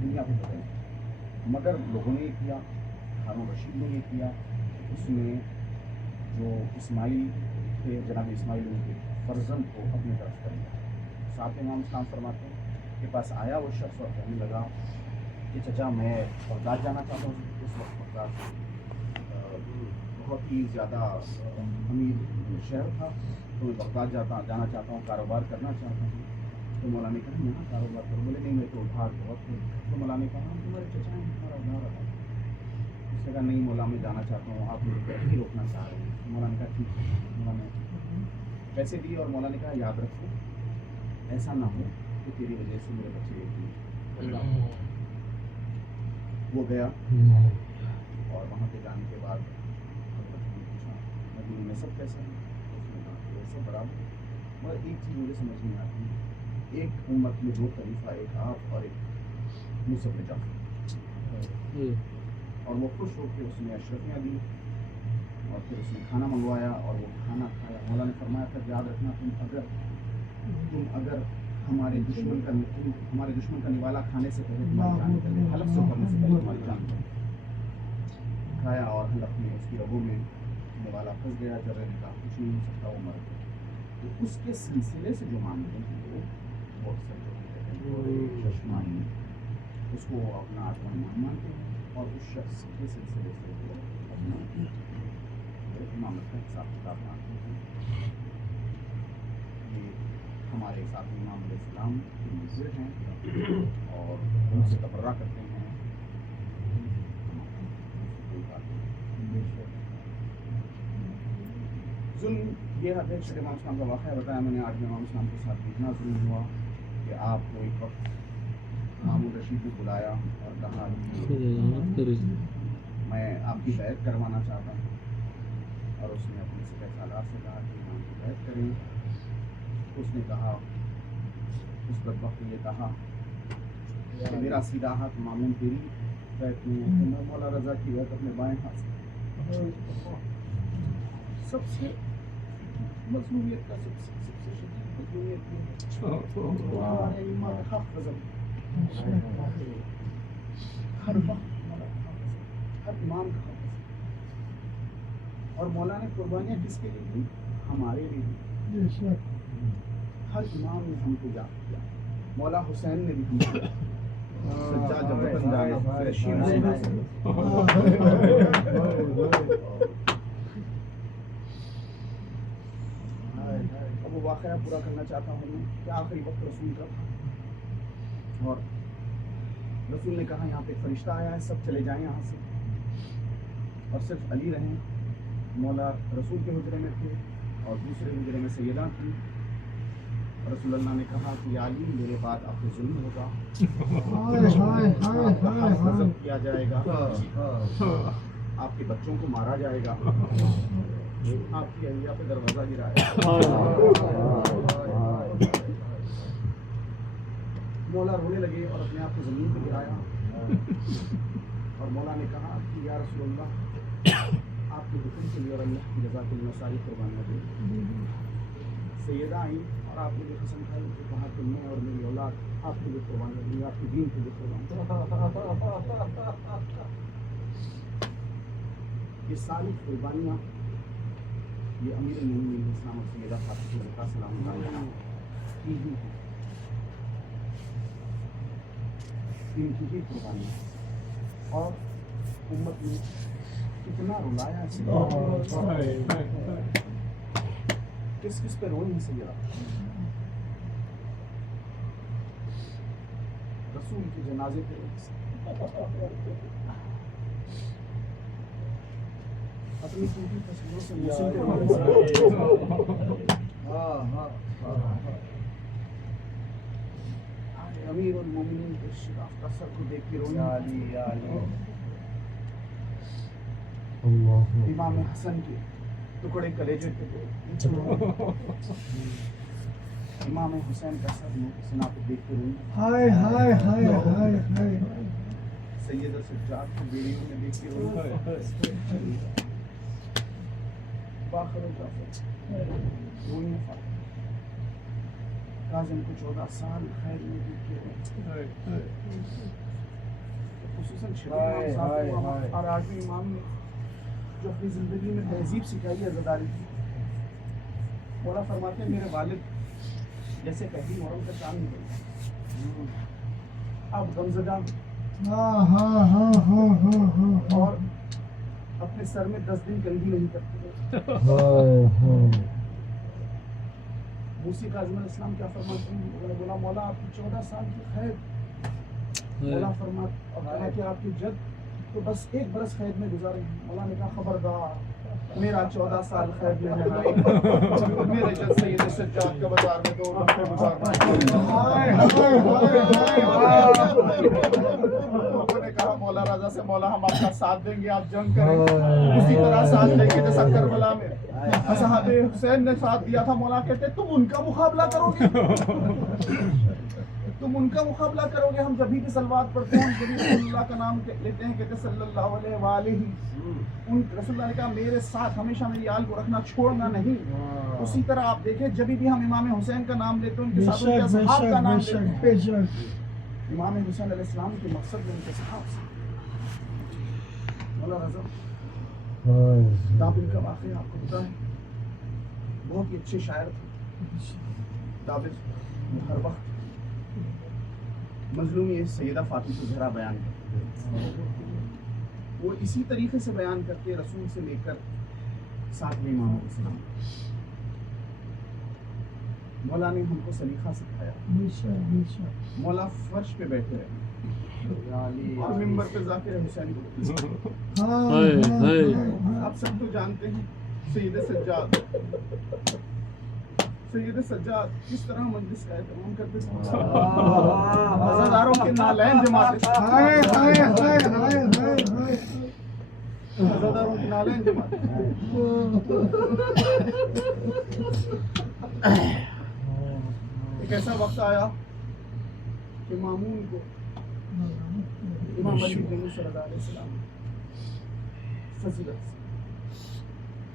دنیا کو بدل، مگر لوگوں نے یہ کیا، ہارون رشید نے یہ کیا، اس میں جو اسماعیل تھے جناب اسماعیل ان کے فرزند کو اپنی طرف کر لیا۔ ساتھ امام اسلام فرماتے ہیں کہ پاس آیا وہ شخص اور کہنے لگا کہ چچا میں بغداد جانا چاہتا ہوں۔ اس وقت بغداد بہت ہی زیادہ امیر شہر تھا، تو میں بغداد جانا چاہتا ہوں، کاروبار کرنا چاہتا ہوں۔ تو مولا نے کہا یہاں کاروبار کرو، بولے نہیں میں تو ادھار بہت ہے۔ تو مولا نے کہا تمہارے چچا ہیں تمہارا ادھار رہا۔ اس نے کہا نہیں مولا میں جانا چاہتا ہوں، آپ مجھے کیسے روکنا چاہ رہے ہیں؟ مولا نے کہا ٹھیک ہے۔ مولا نے پیسے دیے اور مولا نے کہا یاد رکھو ایسا نہ ہو کہ تیری وجہ سے میرے بچے وہ گیا، اور وہاں پہ جانے کے بعد پوچھا مدینے میں سب کیسے ہیں؟ اس نے کہا کہ سب برابر، مگر ایک چیز مجھے سمجھ نہیں آتی، ایک امت میں 2 خلیفہ، ایک آپ اور ایک مصعب بن جعفر، اور وہ خوش ہو کے اس نے اشرفیاں دی اور پھر اس نے کھانا منگوایا اور وہ کھانا کھایا۔ مولا نے فرمایا تھا یاد رکھنا تم اگر ہمارے دشمن کا نوالا کھانے سے پہلے تمہاری جان نکلے، حلف سے کرنے سے پہلے تمہاری جان نکلے، کھایا اور حلف میں اس کی رگوں میں نوالا پھنس گیا، جب نے کہا کچھ نہیں ہو سکتا، وہ مر گیا۔ تو اس کے سلسلے سے جو مانتے ہیں وہ اکثر جو کہتے ہیں چشمانی، اس کو اپنا آتمان مانتے ہیں، اور اس شخص کے سلسلے سے وہ اپنا امامت کا حساب کتاب مانتے ہیں۔ یہ ہمارے ساتھ امام علیہ السلام کے مزید ہیں اور ان سے تبرہ کرتے ہیں۔ ظلم یہ حد ہے، چھٹے امام اسلام کا واقعہ بتایا میں نے، 8ویں امام اسلام کے ساتھ اتنا ظلم ہوا کہ آپ کو ایک وقت محمود رشید نے بلایا اور کہا میں آپ کی بیعت کروانا چاہتا ہوں، اور اس نے اپنے سپہ سالار سے کہا کہ امام کی بیعت کریں۔ اس نے کہا، اس بدبخت نے یہ کہا کہ میرا سیدھا ہاتھ مامون تیری بیعت میں ہے، میں مولا رضا کی بیعت اپنے بائیں ہاتھ سے۔ سب سے مظلومیت کا سب سے شدید مظلومیت یہ ہے ایمان حق غضب، ہر وقت مولا کا حق غضب، ہر امام کا حق غضب، اور مولا نے قربانیاں کس کے لیے دی؟ ہمارے لیے دی۔ ہر امام نے ہم کو یاد کیا، مولا حسین نے بھی ہم کو سجاد جب وطن جانا رشید اب وہ واقعہ پورا کرنا چاہتا ہوں میں کہ آخری وقت رسول کا تھا، اور رسول نے کہا یہاں پہ ایک فرشتہ آیا ہے، سب چلے جائیں یہاں سے اور صرف علی رہیں۔ مولا رسول کے حجرے میں تھے اور دوسرے حجرے میں سیدہ تھی۔ رسول اللہ نے کہا کہ یا علی میرے بعد آپ کو ظلم ہوگا، آپ کا حق غضب کیا جائے گا، آپ کے بچوں کو مارا جائے گا، آپ کی اہلیہ پہ دروازہ گرایا۔ مولا رونے لگے اور اپنے آپ کو زمین پہ گرایا اور مولا نے کہا کہ یا رسول اللہ آپ کے حکم کے لیے اور اللہ کی رضا کے لیے میں ساری قربانیاں دوں. سیدہ آئیں اور آپ نے قسم کھائی کہ کہا کہ میں اور میری اولاد آپ کے لیے قربانیاں دیں گے, آپ کے دین کے لیے قربانیاں. یہ ساری قربانیاں یہ امیر المومنین اسلام اور سیدہ فاطمہ الزہرا سلام اللہ علیہا کی ہی ہیں, ان کی ہی قربانیاں. اور امت نے کتنا رلایا ہے کس کس پہ روئی ہیں سیدہ. رسول کے جنازے پہ اپنی ٹوٹی تصویروں سے مسلم پہ امیر المومنین کے شرافت کا سر کو دیکھ کے روئی. امام حسن کے ٹکڑے کلیجے پہ امام حسین کا سر سنا پہ دیکھ کے روئی. ہائے ہائے ہائے ہائے ہائے. سیدہ سجاد کی بیڑیوں میں دیکھ کے روئی. باخر جعفر روئی ہیں فاطمہ. کاظم کو 14 سال خیر میں دیکھ کے روئی. خصوصاً شریف صاحب اور آٹھویں امام نے جو اپنی زندگی میں تہذیب سکھائی ہے عزاداری کی. مولا فرماتے ہیں میرے والد جیسے پہلی محرم کا چاند نکل اب غمزدہ اور اپنے سر میں 10 دن کنگھی نہیں کرتے. موسی کاظم علیہ السلام کیا فرماتے ہیں؟ انہوں نے بولا مولا آپ کی 14 سال کی خیر. مولا فرماتے اور کہا کہ آپ کی جد تو بس 1 برس خیر میں گزارے. مولا نے کہا خبردار میرا 14 سال خیر میں ہے, میرے جد سید سجاد کا بازار میں 2 ہفتے گزارنا. لوگوں نے کہا مولا رضا سے مولا ہم آپ کا ساتھ دیں گے, آپ جنگ کریں. اسی طرح ساتھ دیں گے جیسا کربلا میں اصحاب حسین نے ساتھ دیا تھا. مولا کہتے تم ان کا مقابلہ کرو گے, تم ان کا مقابلہ کرو گے. ہم جبھی بھی صلوات پڑھتے ہیں, ہم جبھی رسول اللہ کا نام لیتے ہیں, کہتے صلی اللہ علیہ وآلہ. ان رسول اللہ نے کہا میرے ساتھ ہمیشہ میری آل کو رکھنا, چھوڑنا نہیں. اسی طرح آپ دیکھیں جبھی بھی ہم امام حسین کا نام لیتے ہیں, ان کے ساتھ ان کے اصحاب کا نام لیتے ہیں. امام حسین علیہ السلام کے مقصد میں ان کے صحاب سے. مولا رضا دابل کا واقعہ آپ کو پتا ہے, بہت ہی اچھے شاعر تھے دابل. ہر وقت مظلومی سیدہ فاطمہ الزہرا بیان کرتے, وہ اسی طریقے سے بیان کرتے رسول سے لے کر 7ویں امام حسین. مولا نے ہم کو سلیقہ سکھایا. مولا فرش پہ بیٹھے رہے اور ممبر پہ ذاکر حسین کو. آپ سب تو جانتے ہیں سید سجاد کس طرح مجلس کا اہتمام کرتے تھے. عزاداروں کے نالین جماتے تھے, عزاداروں کے نالین جماتے تھے. ایک ایسا وقت آیا کہ مامون کو امام علی بن صلی اللہ علیہ وسلم فضیلت سے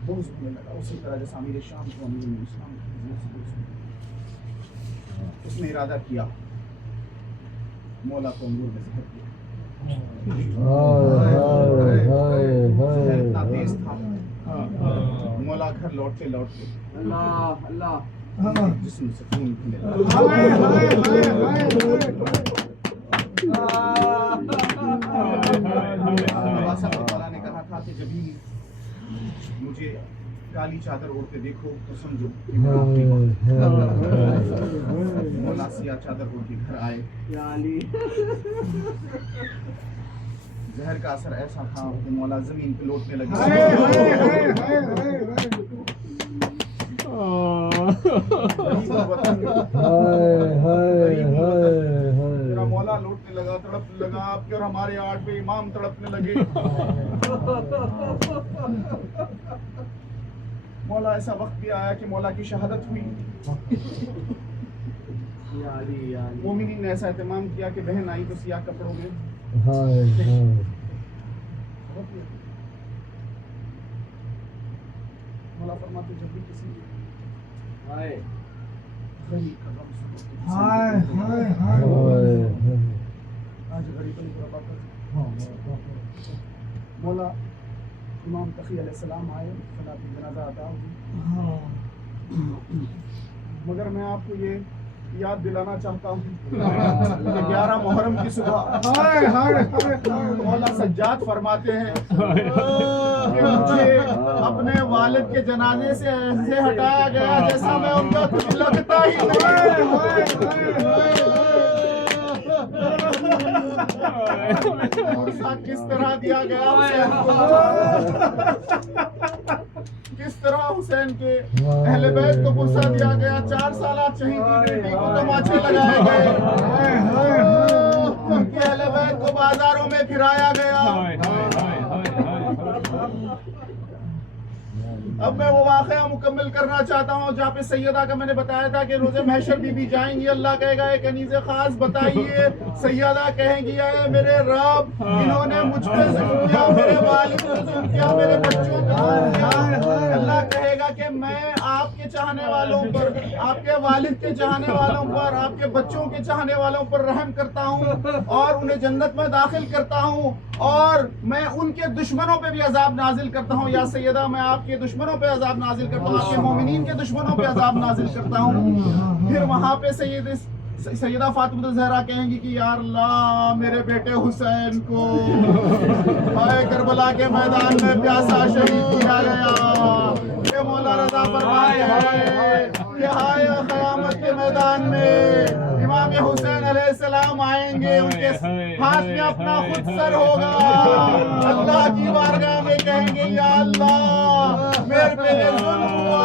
بغض ہونے لگا. اسی طرح جیسا امیر شام کو امیر اسلام کی فضیلت سے بغض ہونے لگا. اس نے ارادہ کیا مولا کو انگور میں زہر دیا. زہر اتنا تیز تھا مولا گھر لوٹتے اللہ جسم سے خون نکلنے لگا. مولا نے کہا تھا کہ جبھی مجھے کالی چادر اوڑھتے دیکھو تو سمجھو کہ میں آپ کی وقت. مولا سیاہ چادر اوڑھ کے گھر آئے. زہر کا اثر ایسا تھا کہ مولا زمین پہ لوٹنے لگے. میرا مولا لوٹنے لگا, تڑپنے لگا. آپ کے اور ہمارے 8ویں امام تڑپنے لگے. مولا ایسا وقت بھی آیا کہ مولا کی شہادت ہوئی. مومنین نے ایسا اہتمام کیا کہ بہن آئی تو سیاہ کپڑوں میں مولا فرماتے جب بھی کسی غریب کا غم سنو آج غریبوں کی غربت مولا امام تقی علیہ السلام آئے صلاۃ جنازہ ادا ہوئی مگر میں آپ کو یہ یاد دلانا چاہتا ہوں کہ 11 محرم کی صبح مولا سجاد فرماتے ہیں کہ مجھے اپنے والد کے جنازے سے ایسے ہٹایا گیا جیسا میں ان کا کچھ لگتا ہی نہیں کس طرح دیا گیا حسین کو کس طرح حسین کے اہل بیت کو غصہ دیا گیا 4 سالہ شہیدی بیٹی کو تماچے لگائے گئے ان کے اہل بیت کو بازاروں میں پھرایا گیا اب میں وہ واقعہ مکمل کرنا چاہتا ہوں جہاں پہ سیدہ کا میں نے بتایا تھا کہ روز محشر بی بی جائیں گی اللہ کہے گا ایک کنیز خاص بتائیے سیدہ کہیں گی اے میرے رب انہوں نے مجھ پہ ظلم کیا میرے والد پہ ظلم کیا میرے بچوں پہ ظلم کیا اللہ کہے گا کہ میں آپ کے چاہنے والوں پر آپ کے والد کے چاہنے والوں پر آپ کے بچوں کے چاہنے والوں پر رحم کرتا ہوں اور انہیں جنت میں داخل کرتا ہوں اور میں ان کے دشمنوں پہ بھی عذاب نازل کرتا ہوں یا سیدہ میں آپ کے دشمنوں پہ عذاب نازل کرتا ہوں آپ کے مومنین کے دشمنوں پہ عذاب نازل کرتا ہوں پھر وہاں پہ سیدہ فاطمہ الزہرا کہیں گی کہ یا اللہ میرے بیٹے حسین کو ہائے کربلا کے میدان میں پیاسا شہید کیا گیا یہ مولا رضا فرماتے ہیں کہ ہائے قیامت کے میدان میں امام حسین علیہ السلام آئیں گے ان کے ہاتھ میں اپنا خود سر ہوگا اللہ کی بارگاہ میں کہیں گے یا اللہ میرے پہ یہ ظلم ہوا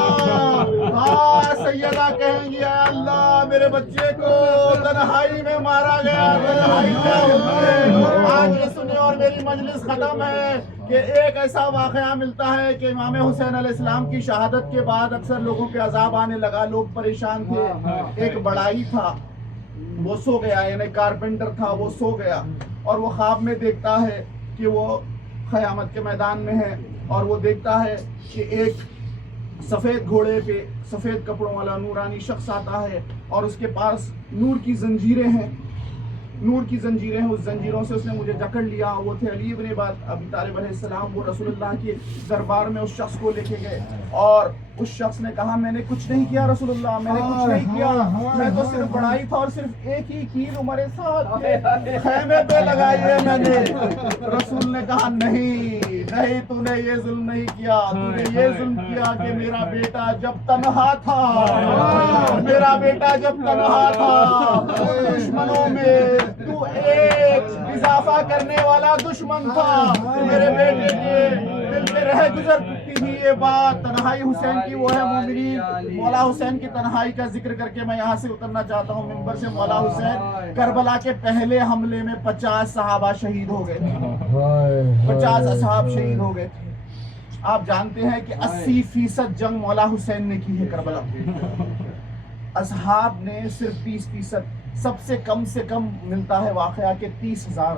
ہاں سیدہ کہیں گی یا اللہ میرے بچے کو تنہائی میں مارا گیا تنہائی میں آج یہ سنے اور میری مجلس ختم ہے کہ ایک ایسا واقعہ ملتا ہے کہ امام حسین علیہ السلام کی شہادت کے بعد اکثر لوگوں پہ عذاب آنے لگا لوگ پریشان تھے ایک بڑائی تھا وہ سو گیا یعنی کارپینٹر تھا وہ سو گیا اور وہ خواب میں دیکھتا ہے کہ وہ قیامت کے میدان میں ہے اور وہ دیکھتا ہے کہ ایک سفید گھوڑے پہ سفید کپڑوں والا نورانی شخص آتا ہے اور اس کے پاس نور کی زنجیریں ہیں اس زنجیروں سے اس نے مجھے جکڑ لیا وہ تھے علی ابن ابی طالب علیہ السلام وہ رسول اللہ کے دربار میں اس شخص کو لے کے گئے اور اس شخص نے کہا میں نے کچھ نہیں کیا رسول اللہ میں نے کچھ نہیں کیا میں تو صرف بڑائی تھا اور صرف ایک ہی کیل عمر ساتھ خیمے پہ لگائی ہے میں نے رسول نے کہا نہیں تو نے یہ ظلم نہیں کیا تو نے یہ ظلم کیا کہ میرا بیٹا جب تنہا تھا دشمنوں میں تو ایک اضافہ کرنے والا دشمن تھا میرے بیٹے کے دل میں رہ گزر چکی تھی یہ بات تنہائی حسین کی وہ ہے مومنین مولا حسین کی تنہائی کا ذکر کر کے میں یہاں سے اترنا چاہتا ہوں منبر سے مولا حسین کربلا کے پہلے حملے میں 50 صحابہ شہید ہو گئے تھے 50 اصحاب شہید ہو گئے تھے آپ جانتے ہیں کہ 80% جنگ مولا حسین نے کی ہے کربلا اصحاب نے صرف 20% سب سے کم ملتا ہے واقعہ کہ 30,000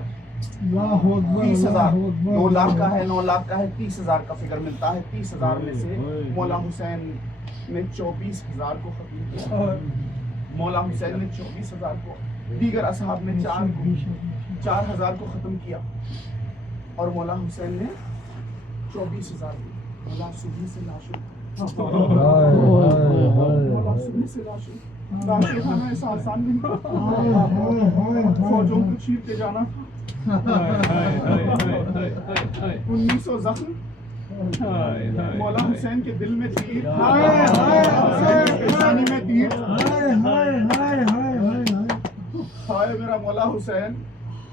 9 لاکھ کا ہے 9 لاکھ کا ہے 30,000 کا فگر ملتا ہے 30,000 میں سے مولا حسین نے 24,000 کو ختم کیا مولا حسین نے 24,000 کو دیگر اصحاب نے 4,000 کو ختم کیا اور مولا حسین نے 24,000 مولا صبح سے لاشیں اٹھانا ایسا آسان نہیں فوجوں کو چیر کے جانا 1900 زخم مولا حسین کے دل میں تیر پیشانی میں تیر ہائے میرا مولا حسین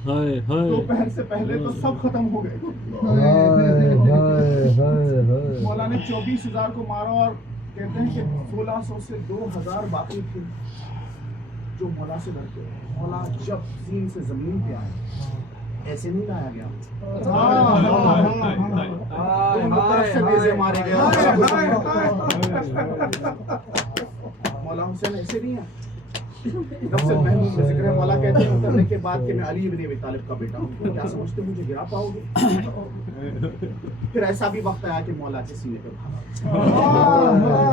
دوپہر سے پہلے تو سب ختم ہو گئے مولا نے 24,000 کو مارا اور کہتے ہیں کہ 1600 سے 2000 باقی تھے جو مولا سے ڈرتے مولا جب زین سے زمین پہ آئے ایسے نہیں لایا گیا دونوں طرف سے نیزے مارے گئے مولا حسین ایسے نہیں ہے نفس المحموم میں ذکر ہے مولا کہتے ہیں اترنے کے بعد کہ میں علی بن ابی طالب کا بیٹا ہوں، تو کیا سمجھتے مجھے گرا پاؤ گے؟ پھر ایسا بھی وقت آیا کہ مولا کے سینے پہ بھاگا،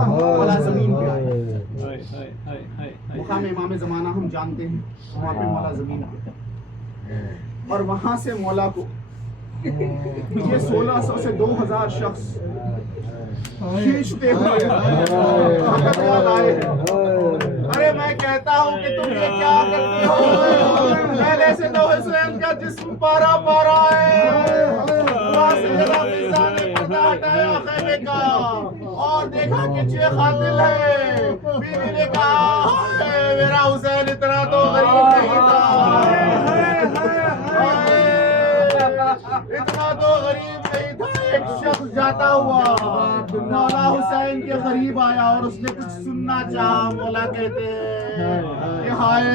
مولا زمین پہ آیا، مقام امام زمانہ ہم جانتے ہیں، وہاں پہ مولا زمین پہ، اور وہاں سے مولا کو یہ 1600 سے 2000 شخص کھینچتے ہوئے لائے۔ ارے میں کہتا ہوں کہ تم یہ کیا کرتے ہو؟ پہلے سے تو حسین کا جسم پارا پارا ہے، وہاں سے جناب مرزا نے پردہ ہٹایا خیمے کا اور دیکھا کہ چھ قاتل ہے۔ بیوی نے کہا میرا حسین اتنا تو غریب نہیں تھا، اتنا تو غریب نہیں تھا۔ ایک شخص جاتا ہوا مولا حسین کے قریب آیا اور اس نے کچھ سننا چاہا۔ مولا کہتے ہیں کہ ہائے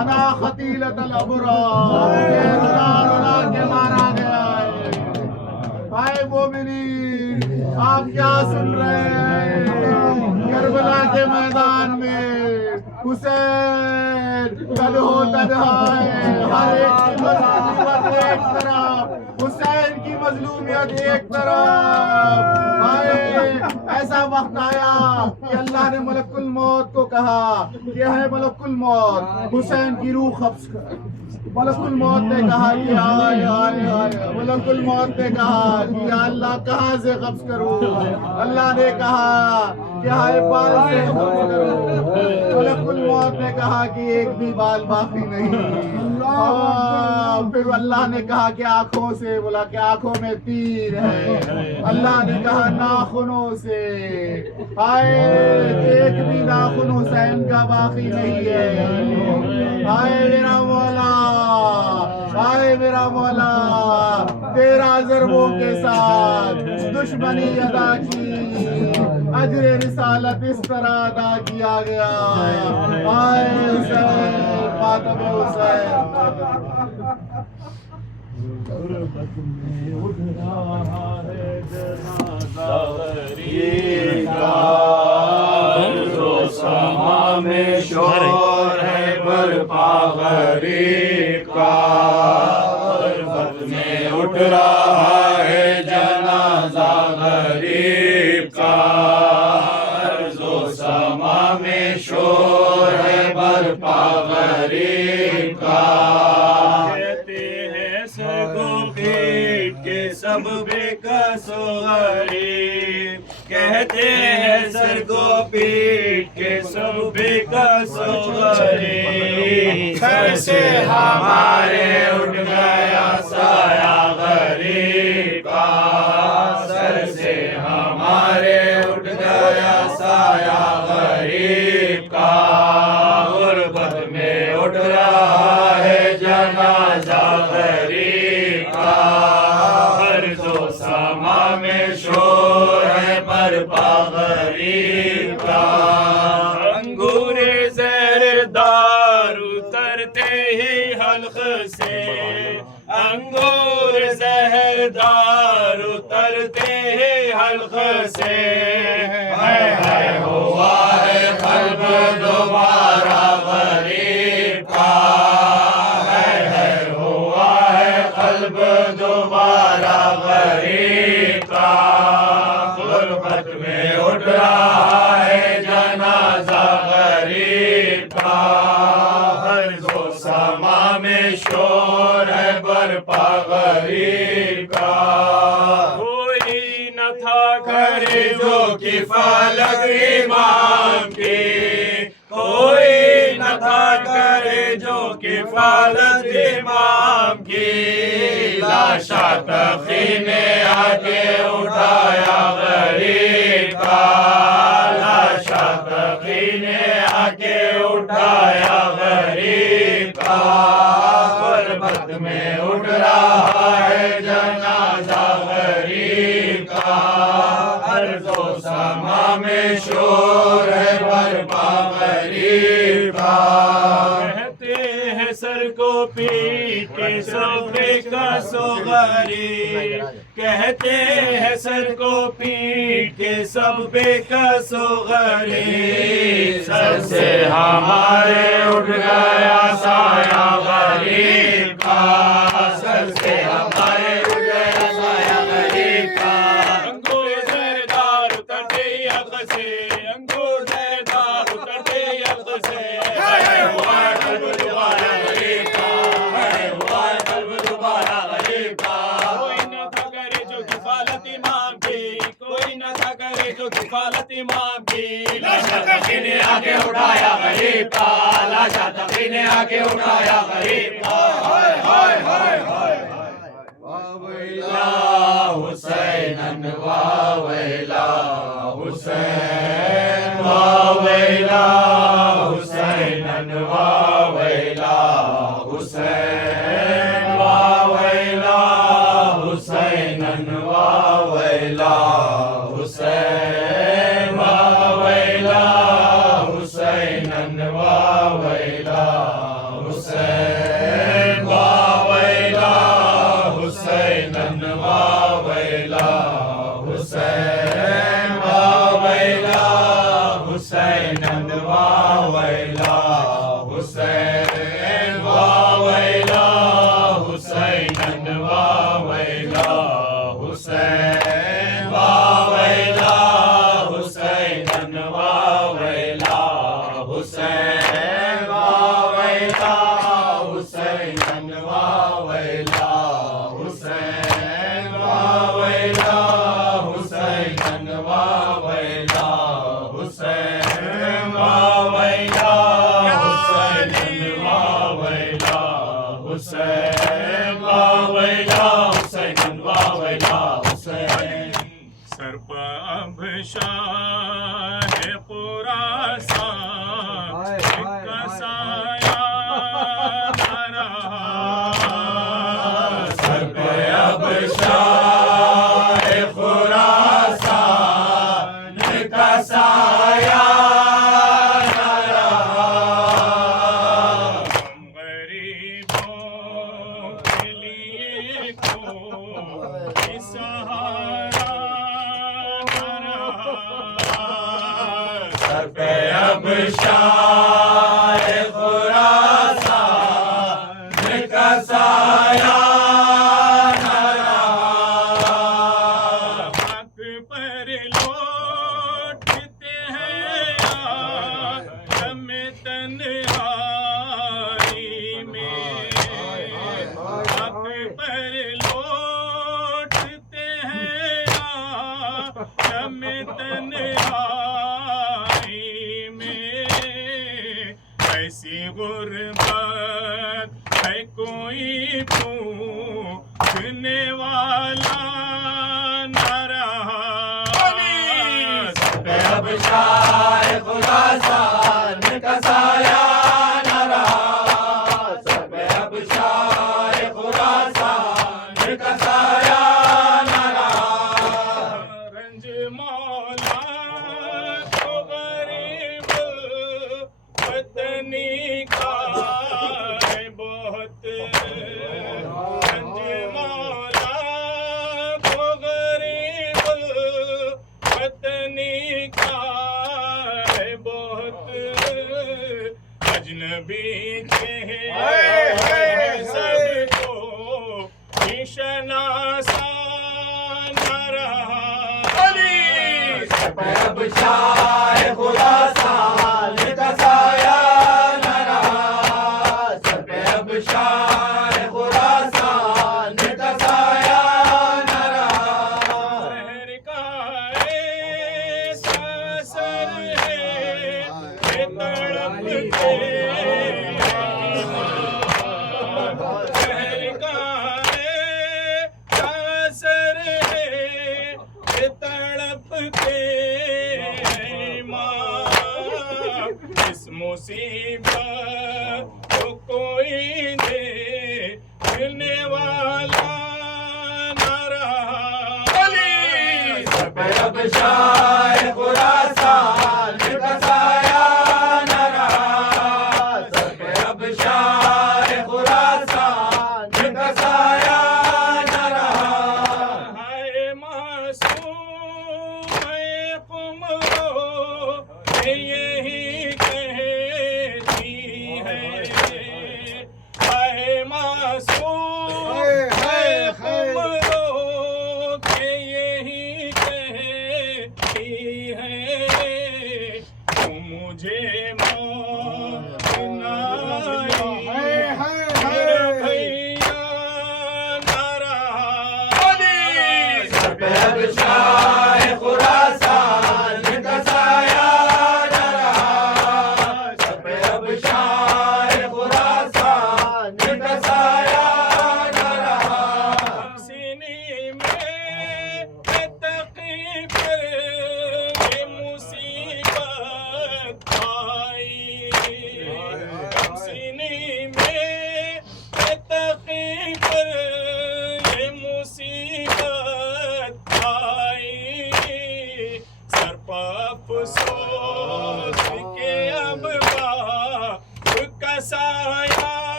انا خطیلۃ الابرار، رونا کے مارا گیا ہے۔ ہائے مومنین آپ کیا سن رہے ہیں؟ کربلا کے میدان میں حسین تنہو تنہا ہے، ہر ایک کی مظلومیت ایک طرف، حسین کی مظلومیت ایک طرف۔ ایسا وقت آیا کہ اللہ نے ملک الموت کو کہا کہ ہے ملک الموت حسین کی روح قبض کر۔ ملک الموت نے کہا کہ آئے آئے آئے، ملک الموت نے کہا کہ یا اللہ کہاں سے قبض کروں؟ اللہ نے کہا کہ ہائے بال سے قبض کروں۔ ملک الموت نے کہا کہ ایک بھی بال باقی نہیں۔ پھر اللہ نے کہا کہ آنکھوں سے، بولا کہ آنکھوں میں تیر ہے۔ اللہ نے کہا ناخنوں سے، ہائے ایک بھی ناخن حسین کا باقی نہیں ہے۔ ہائے میرا مولا، ہائے میرا مولا، 13 ضربوں کے ساتھ دشمنی ادا کی، اجر رسالت اس طرح ادا کیا گیا۔ ہائے حسین، ماتم حسین۔ سما میں شور ہے برپا غریب کا، غربت میں اٹھ رہا ہے جنازہ غریب کا، عرض و سما میں شور ہے برپا غریب کا، کہتے ہیں سر کو پیٹ کے سب بے کس و غریب، کہتے ہیں سر کو پیٹ کے سب بے کس و غریب، سر سے ہمارے اٹھ گیا سایہ غریب کا، سر سے ہمارے اٹھ گیا سایہ غریب کا، غربت میں اٹھ رہا ہے جنازہ غریب کا، عرض و سما میں شور ہے برپا غریب کا، انگور زہر دار اترتے ہی حلق سے، انگور زہر دار اترتے ہی حلق سے، ہے ہوا ہے قلب دوبارہ غریب کا، ہے ہوا ہے قلب دوبارہ غریب کا، غربت میں اٹھ رہا ہے جنازہ غریب کا، عرض و سما میں شور ہے برپا غریب کا، کوئی نہ تھا کرے جو کفالت امام کی، کوئی نہ تھا کرے جو کفالت امام کی، لاشا تقی نے آ کے اٹھایا غریب کا، لاشا تقی نے آ کے اٹھایا غریب کا، غربت میں اٹھ رہا ہے جنازہ غریب کا، عرض و سما میں شور ہے برپا غریب کا، کہتے ہیں سر کو پیٹ کے سو بے کس و غریب، کہتے ہیں سر کو پیٹ کے سب بے کس و غریب، سر سے ہمارے اٹھ گیا سایہ غریب کا، سر سے ہمارے اٹھ گیا سایہ غریب کا، انگور زردار اترتے یلغ سے، انگور زردار اترتے یلغ سے، کھڑے ہوا ہے قلب دوبارہ غریب کا، کھڑے ہوا ہے قلب دوبارہ غریب کا، کوئی نہ تھا کرے جو کفالت امام کی، کوئی نہ تھا کرے جو کفالت امام کی، لاشا تقی نے آ کے اٹھایا غریب کا، لاشا تقی نے آ کے اٹھایا غریب کا، ہائے ہائے ہائے ہائے واویلا حسینن واویلا حسین، واویلا حسینن واویلا حسین، واویلا حسینن واویلا حسین، واویلا حسینن واویلا حسین، واویلا حسینن واویلا حسین، واویلا حسینن واویلا حسین، واویلا حسینن واویلا حسین، واویلا حسینن واویلا حسین، واویلا حسینن واویلا حسین، واویلا حسینن واویلا حسین، واویلا حسینن واویلا حسین، واویلا حسینن واویلا حسین، سر پہ اب شاہ خراسان کا سایہ نہ رہا، سر پہ اب شاہ خراسان کا سایہ نہ رہا، ہم غریبوں کے لیے کوئی سہارا نہ رہا، سر پہ اب شاہ خراسان کا سایہ نہ رہا، حق پر لوٹتے ہیں غم تنہائی میں، حق پر لوٹتے ہیں غم تنہائی میں، ایسی غربت ہے کوئی پوچھنے والا نہ رہا، سر پہ اب شاہ خراسان کا سایہ نہ رہا، سر پہ اب شاہ خراسان کا سایہ نہ رہا، رنج مولا تو غریب وطنی کا ہے بہت، رنج مولا تو غریب وطنی کا ہے بہت، اجنبی چہرے سب کو شناسا نہ رہا، سر پہ اب شاہ خراسان کا سایہ نہ رہا، سر پہ اب شاہ خراسان کا سایہ نہ رہا، شہر کا ایسا سر ہے کہ تڑپتے شہر کا ایسا سر ہے کہ تڑپتے ماں، اس مصیبت کو کوئی دیکھنے والا نہ رہا، سر پہ اب شاہ خراسان کا سایہ نہ رہا، سر پہ اب شاہ خراسان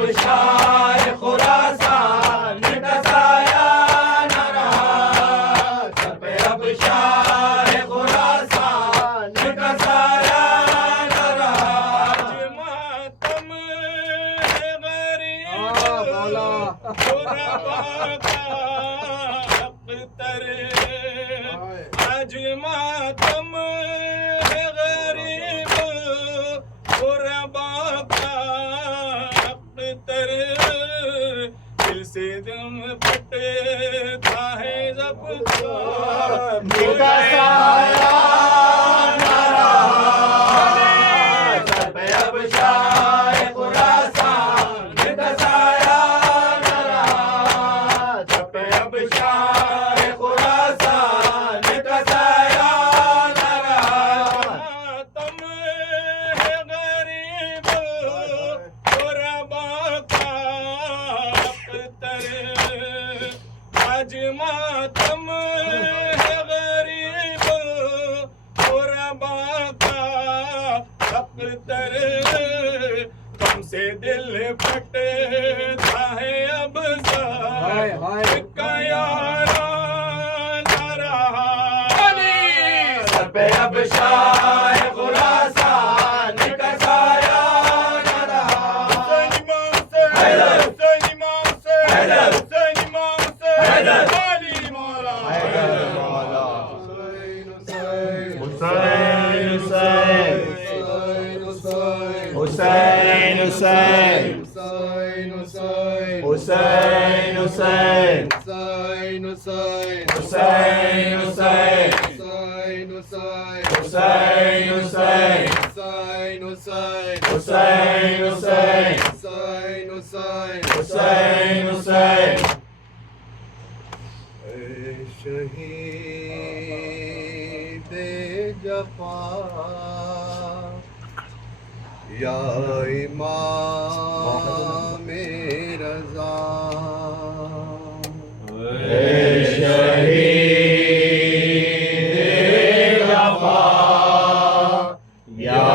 اب شاہ خراسان کا سایہ نہ رہا، سر پہ اب شاہ خراسان کا سایہ نہ رہا، آج ماتم ہے غریب غربا کا اختر، آج ماتم ہے غریب غربا کا اختر، دل سے دم پھٹتا ہے جب دل کا سایہ نہ رہا، سر پہ اب شاہ خراسان کا سایہ نہ رہا، سر پہ اب شاہ خراسان کا سایہ نہ رہا، ماتم ہے غریب غربا کا اختر، آج ماتم ہے غریب غربا کا اختر، غم سے دل پھٹتا ہے اب کا یاران نہ رہا، سر پہ اب شاہ خراسان کا سایہ نہ رہا، حسین امام سے حسین امام سے حسین امام سے علی مولا حسین حسین حسین حسین حسین حسین حسین حسین حسین شہید جفا یا امام رضا، شہید جفا یا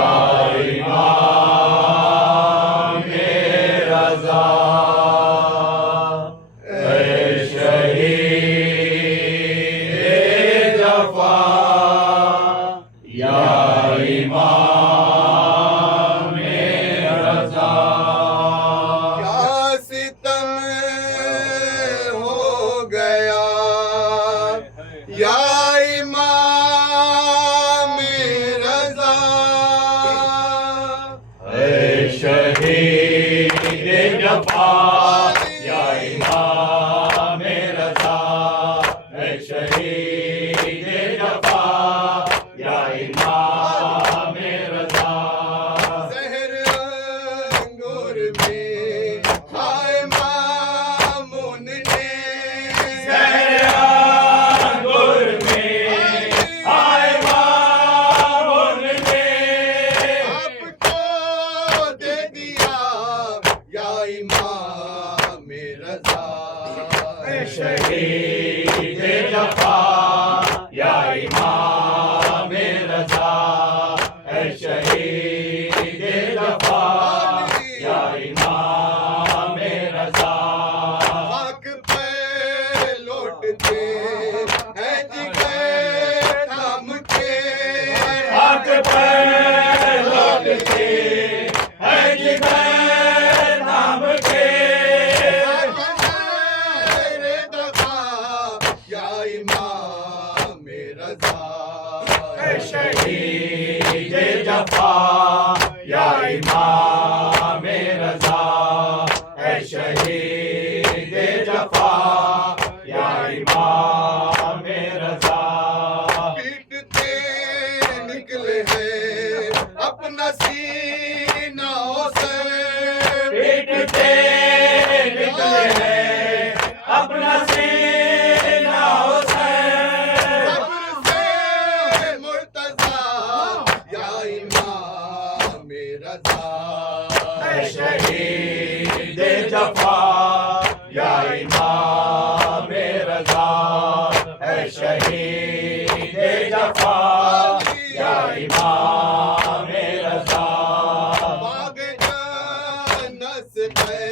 امام رضا، شہید جفا یا امام رضا، کیا ستم ہو گیا یا امام رضا، شہید جفا یا امام رضا، شہید جفا یا امام رضا، زہر انگور میں ہائے مامون نے، زہر انگور میں آئے مامون نے، آپ کو دے دیا یا امام رضا، شہید جفا یا امام رضا، شہید جفا یا امام رضا، خاک پہ لوٹتے ہیں جگر تھام کے، خاک پہ لوٹتے ہیں جگر تھام کے، میرے دفاع یا امام رضا، شہید جفا یا امام رضا، شہید جفا یا امام رضا، پیٹتے نکلے ہیں اپنا سینوں سے، پیٹتے نکلے ہیں اپنا سینہ سے، صبر سے مرتضی یا امام رضا، شہید جفا یا امام رضا، شہید جفا یا امام رضا، باغ جنت پہ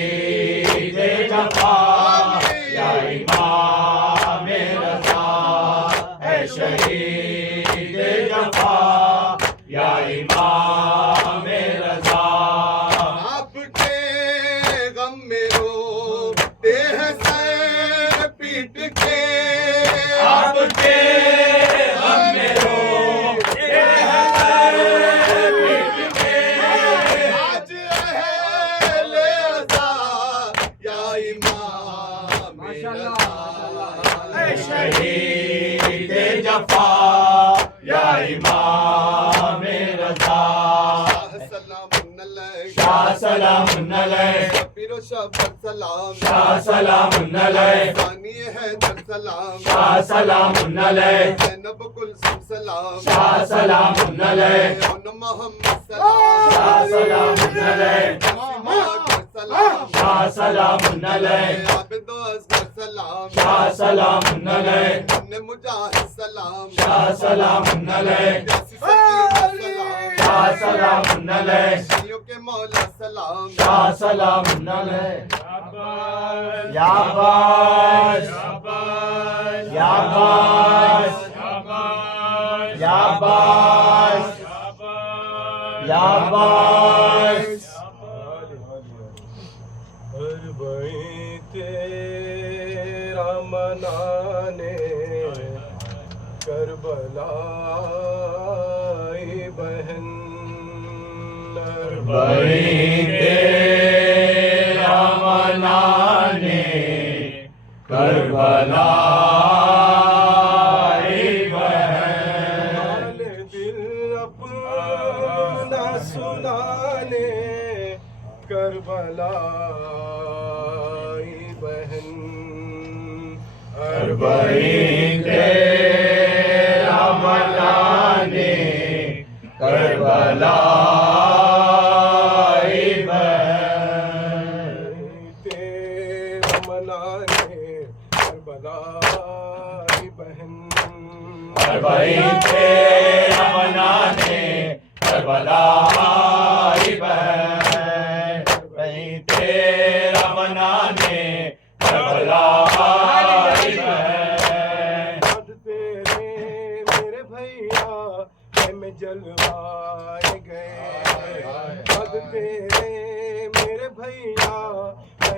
شہید جفا یا امام رضا اے شہید جفا یا امام رضا آپ کے غم میں روتے ہیں سر پیٹ کے آپ کے غم میں روتے ہیں سر پیٹ کے آج اہل رضا یا امام رضا اے شہید جفا یا امام رضا سلام علیک شاہ سلام علیک پیر و شفقت سلام شاہ سلام علیک ثانی ہے در سلام شاہ سلام علیک زینب کلثوم سلام شاہ سلام علیک اون محمد سلام شاہ سلام علیک ماکر سلام شاہ سلام علیک عابد و اصغر سلام شاہ سلام علیک ابن مجاہد سلام شاہ سلام علیک جیسی سکینہ سلام شاہ سلام علیک شیعوں کے مولا سلام شاہ سلام علیک یا باش یا باش یا باش یا باش ہر بھائی تیرا منانے کربلائی بہن ہر بھائی تیرا منانے کربلائی بہن حال دل اپنا سنانے کربلائی بہن ہر بھائی تیرا منانے کربلائی بہن تیرا منانے کربلائی بہن ہر بھائی تیرا منانے کربلائی بہن بھائی تیرا منانے کربلائی بہن خود تیرے میرے بھیا میں جلوائے گئے خود تیرے میرے بھیا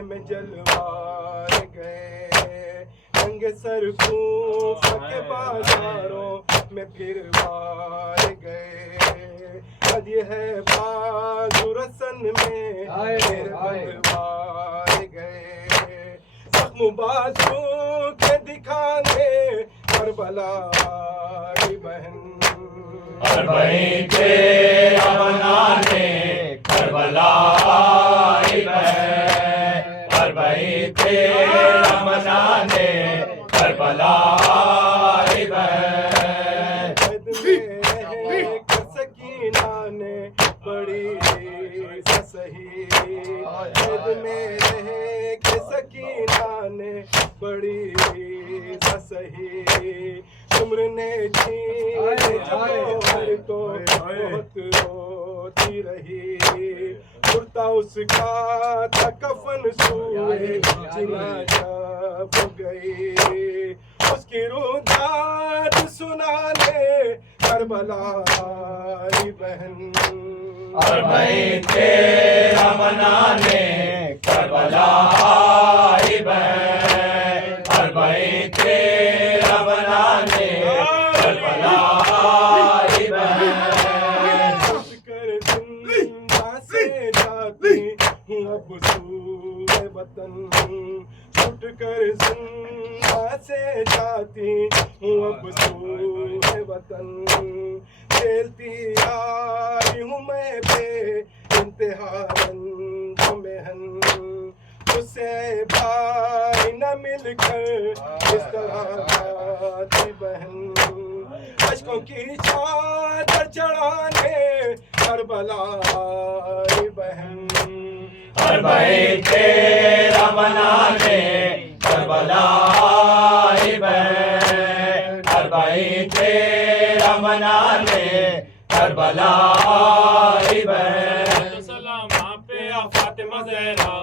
میں جلوائے گئے رنگ سر کوفہ کے بازاروں میں پھروائے گئے قد یہ ہے بازو رسن میں میرے بندوائے گئے زخم بازو کے دکھانے کربلائی بہن ہر بھائی تیرا منانے کربلائی بہن ہر بھائی تیرا منانے کربلائی بہن قد میں رہ کر سکینہ نے بڑی سہی قد میں رہ کے سکینہ نے بڑی سہی عمر نے چھین جوہر تو بہت روتی رہی کرتا اس کا تھا کفن سوئے چنا جب گئی اس کی روح داد سنانے کربلائی بہن ہر بھائی تیرا منانے کربلائی بہن ہر بھائی تیرا منانے کربلائی بہن چھٹ کر زندہ سے جاتی ہوں اب سوئے وطن چھٹ کر زندہ سے جاتی ہوں اب سوئے وطن کھیلتی آئی ہوں میں بے انتہا رنج محن اسے بھائی نہ مل کر اس طرح جاتی بہن اشکوں کی چادر چڑھانے کربلائی بہن ہر بھائی تیرا منانے کربلائی بہن ہر بھائی تیرا منانے کربلائی بہن سلام آپ پہ یا فاطمہ زہرا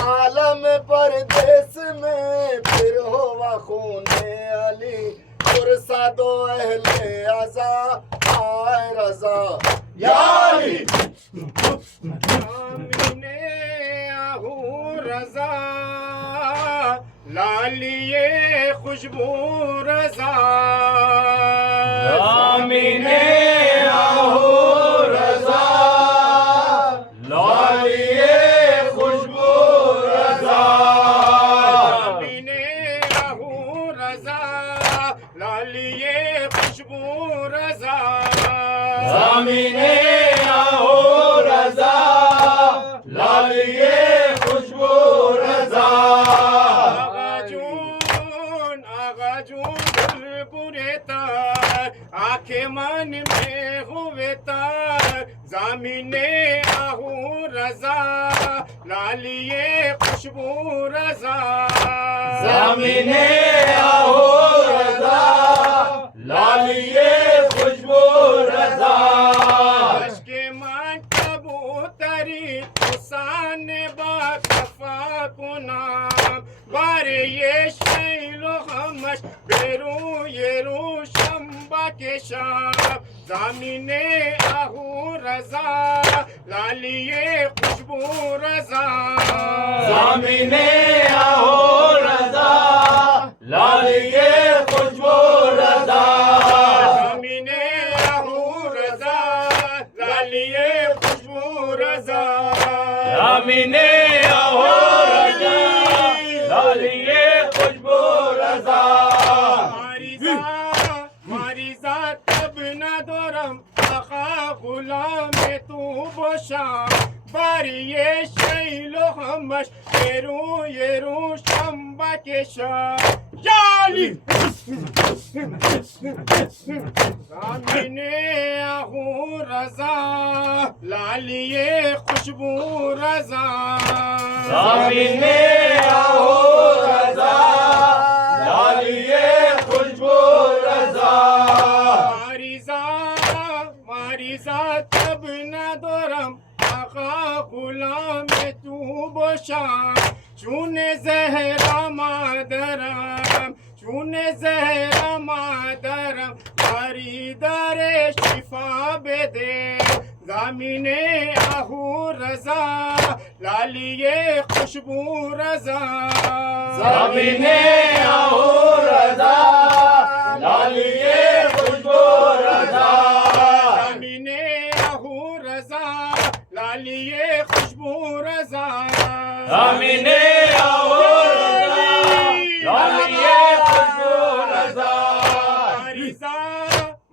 عالم پردیس میں پھر ہوا خون علی پرسا دو اہل عزا آئے رضا یا علی آمین آہو رضا لالیے خوشبو رضا آمین آہو رضا لالیے خوشبو رضا آمین آہو رضا لالیے خوشبو رضا آمین آہو رضا لالیے خوشبو رضا آغا جون دل برے تار آنکھیں من میں ہوئے تار زمین آہو رضا لالیے خوشبو رضا زمین آہو رضا لالیے خوشبو رضا اشک من کبوتری حسان با کفا کنام بار یہ شیل و خمش بیرو یہ رو شمبا کے شام زمین آہو رضا لالیے خوشبو رضا زمین آہو رضا لالیے خوشبو رضا زمین آہو رضا لالیے خوشبو رضا زمین آہو رضا لالیے خوشبو رضا ماریزا تب نہ دورم آقا غلام تو بشا باری شیل و خمش یہ رو شمبا کے شاہ یالی زمین آہو رضا لالیے خوشبو رضا زمین آہو رضا لالیے خوشبو رضا ماریزا تب نہ دورم آقا غلام تو بشام چون زہرا مادرم چون زہرا مادرم باری در شفا بدے زمین آہو رضا لالیے خوشبو رضا زمین آہو رضا لالیے خوشبو رضا زمین آہو رضا لالیے خوشبو رضا زمین آہو رضا لالیے خوشبو رضا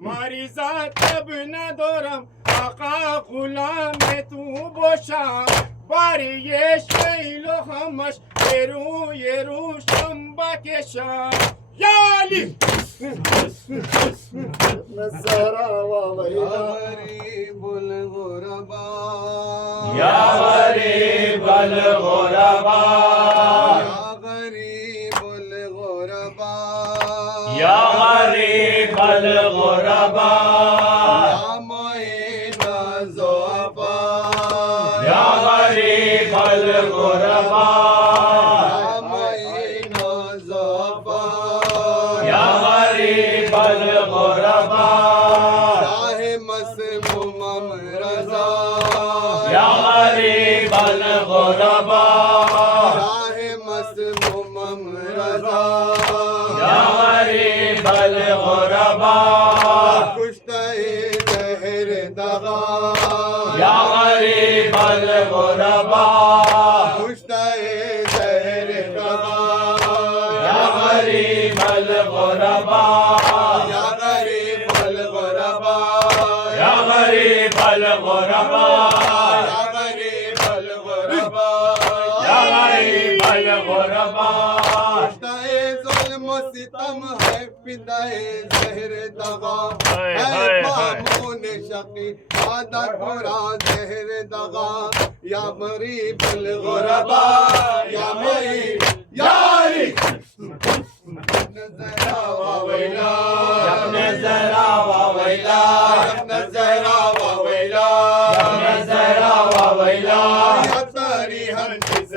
ماریزا تب نہ دورم آقا غلام تو بوشا باری یہ شیل و خمش یہ رو شمبا کے شاہ یالی نظرا وویلا غریب الغربا یا غریب الغربا یا غریب الغربا یا غریب الغربا یا معین الضعفاء یا غریب الغربا یا معین الضعفاء یا غریب الغربا شاہ مسموم رضا یا غریب الغربا شاہ مسموم رضا یا غریب الغربا کشتہ زہر دغا یا غریب الغربا کشتہ زہر دغا یا غریب الغربا یا غریب الغربا یا غریب الغربا یا غریب الغربا یا غریب الغربا کشتہ ظلم و ستم ہے فدائے زہر دغا ہے مامون شقی آدھا گھوڑا زہر دغا یا غریب الغربا یا غریب یا علی نظرا وویلا نظرا وویلا نظرا وویلا نظرا وویلا یا تاری ہر چیز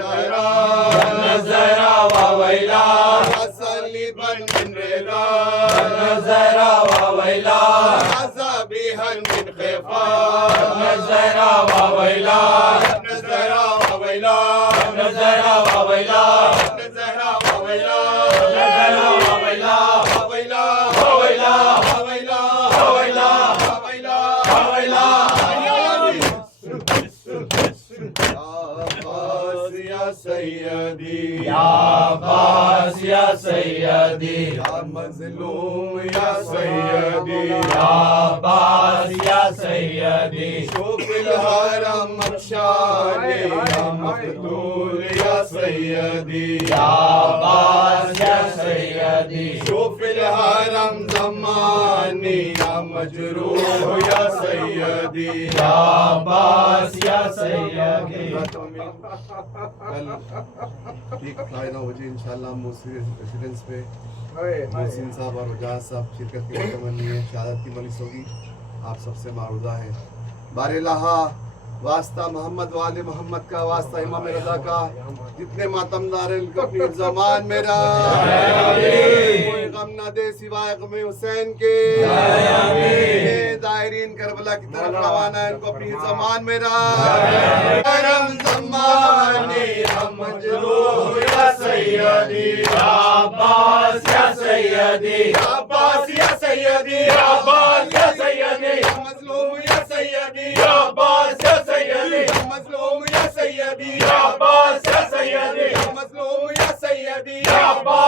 الزهرا وويلا ابن الزهرا وويلا ابن الزهرا وويلا ابن الزهرا وويلا ابن الزهرا وويلا وويلا وويلا وويلا وويلا وويلا وويلا يا سيدي يا عباس يا سيدي يا مظلوم يا سيدي يا عباس يا سيدي شوف الهرم مكشاني يا مقتول يا سيدي يا عباس يا سيدي شوف الهرم زماني يا مجروح يا سيدي يا عباس يا سيدي کل ایک فائدہ ہو جائے انشاءاللہ موسیقی ریزیڈنس پہ محسن صاحب اور وجاز صاحب شرکت کی تمنی ہے، شہادت کی مجلس ہوگی، آپ سب سے معروضہ ہیں. بار الہا واسطہ محمد والے محمد کا، واسطہ امام رضا کا، جتنے ماتم دار ہیں ان کو اپنی زمان میرا کوئی غم نہ دے سوائے غم حسین کے. دائرین کربلا کی طرف روانہ ہے، ان کو اپنی زمان میرا کرم زمانی ہم مجروح یا سیدی يا عباس يا سيدي یا عباس یا سیدی يا عباس يا سيدي یا مظلوم یا سیدی يا عباس يا سيدي یا مظلوم یا سیدی يا عباس يا سيدي یا مظلوم یا سیدی يا عباس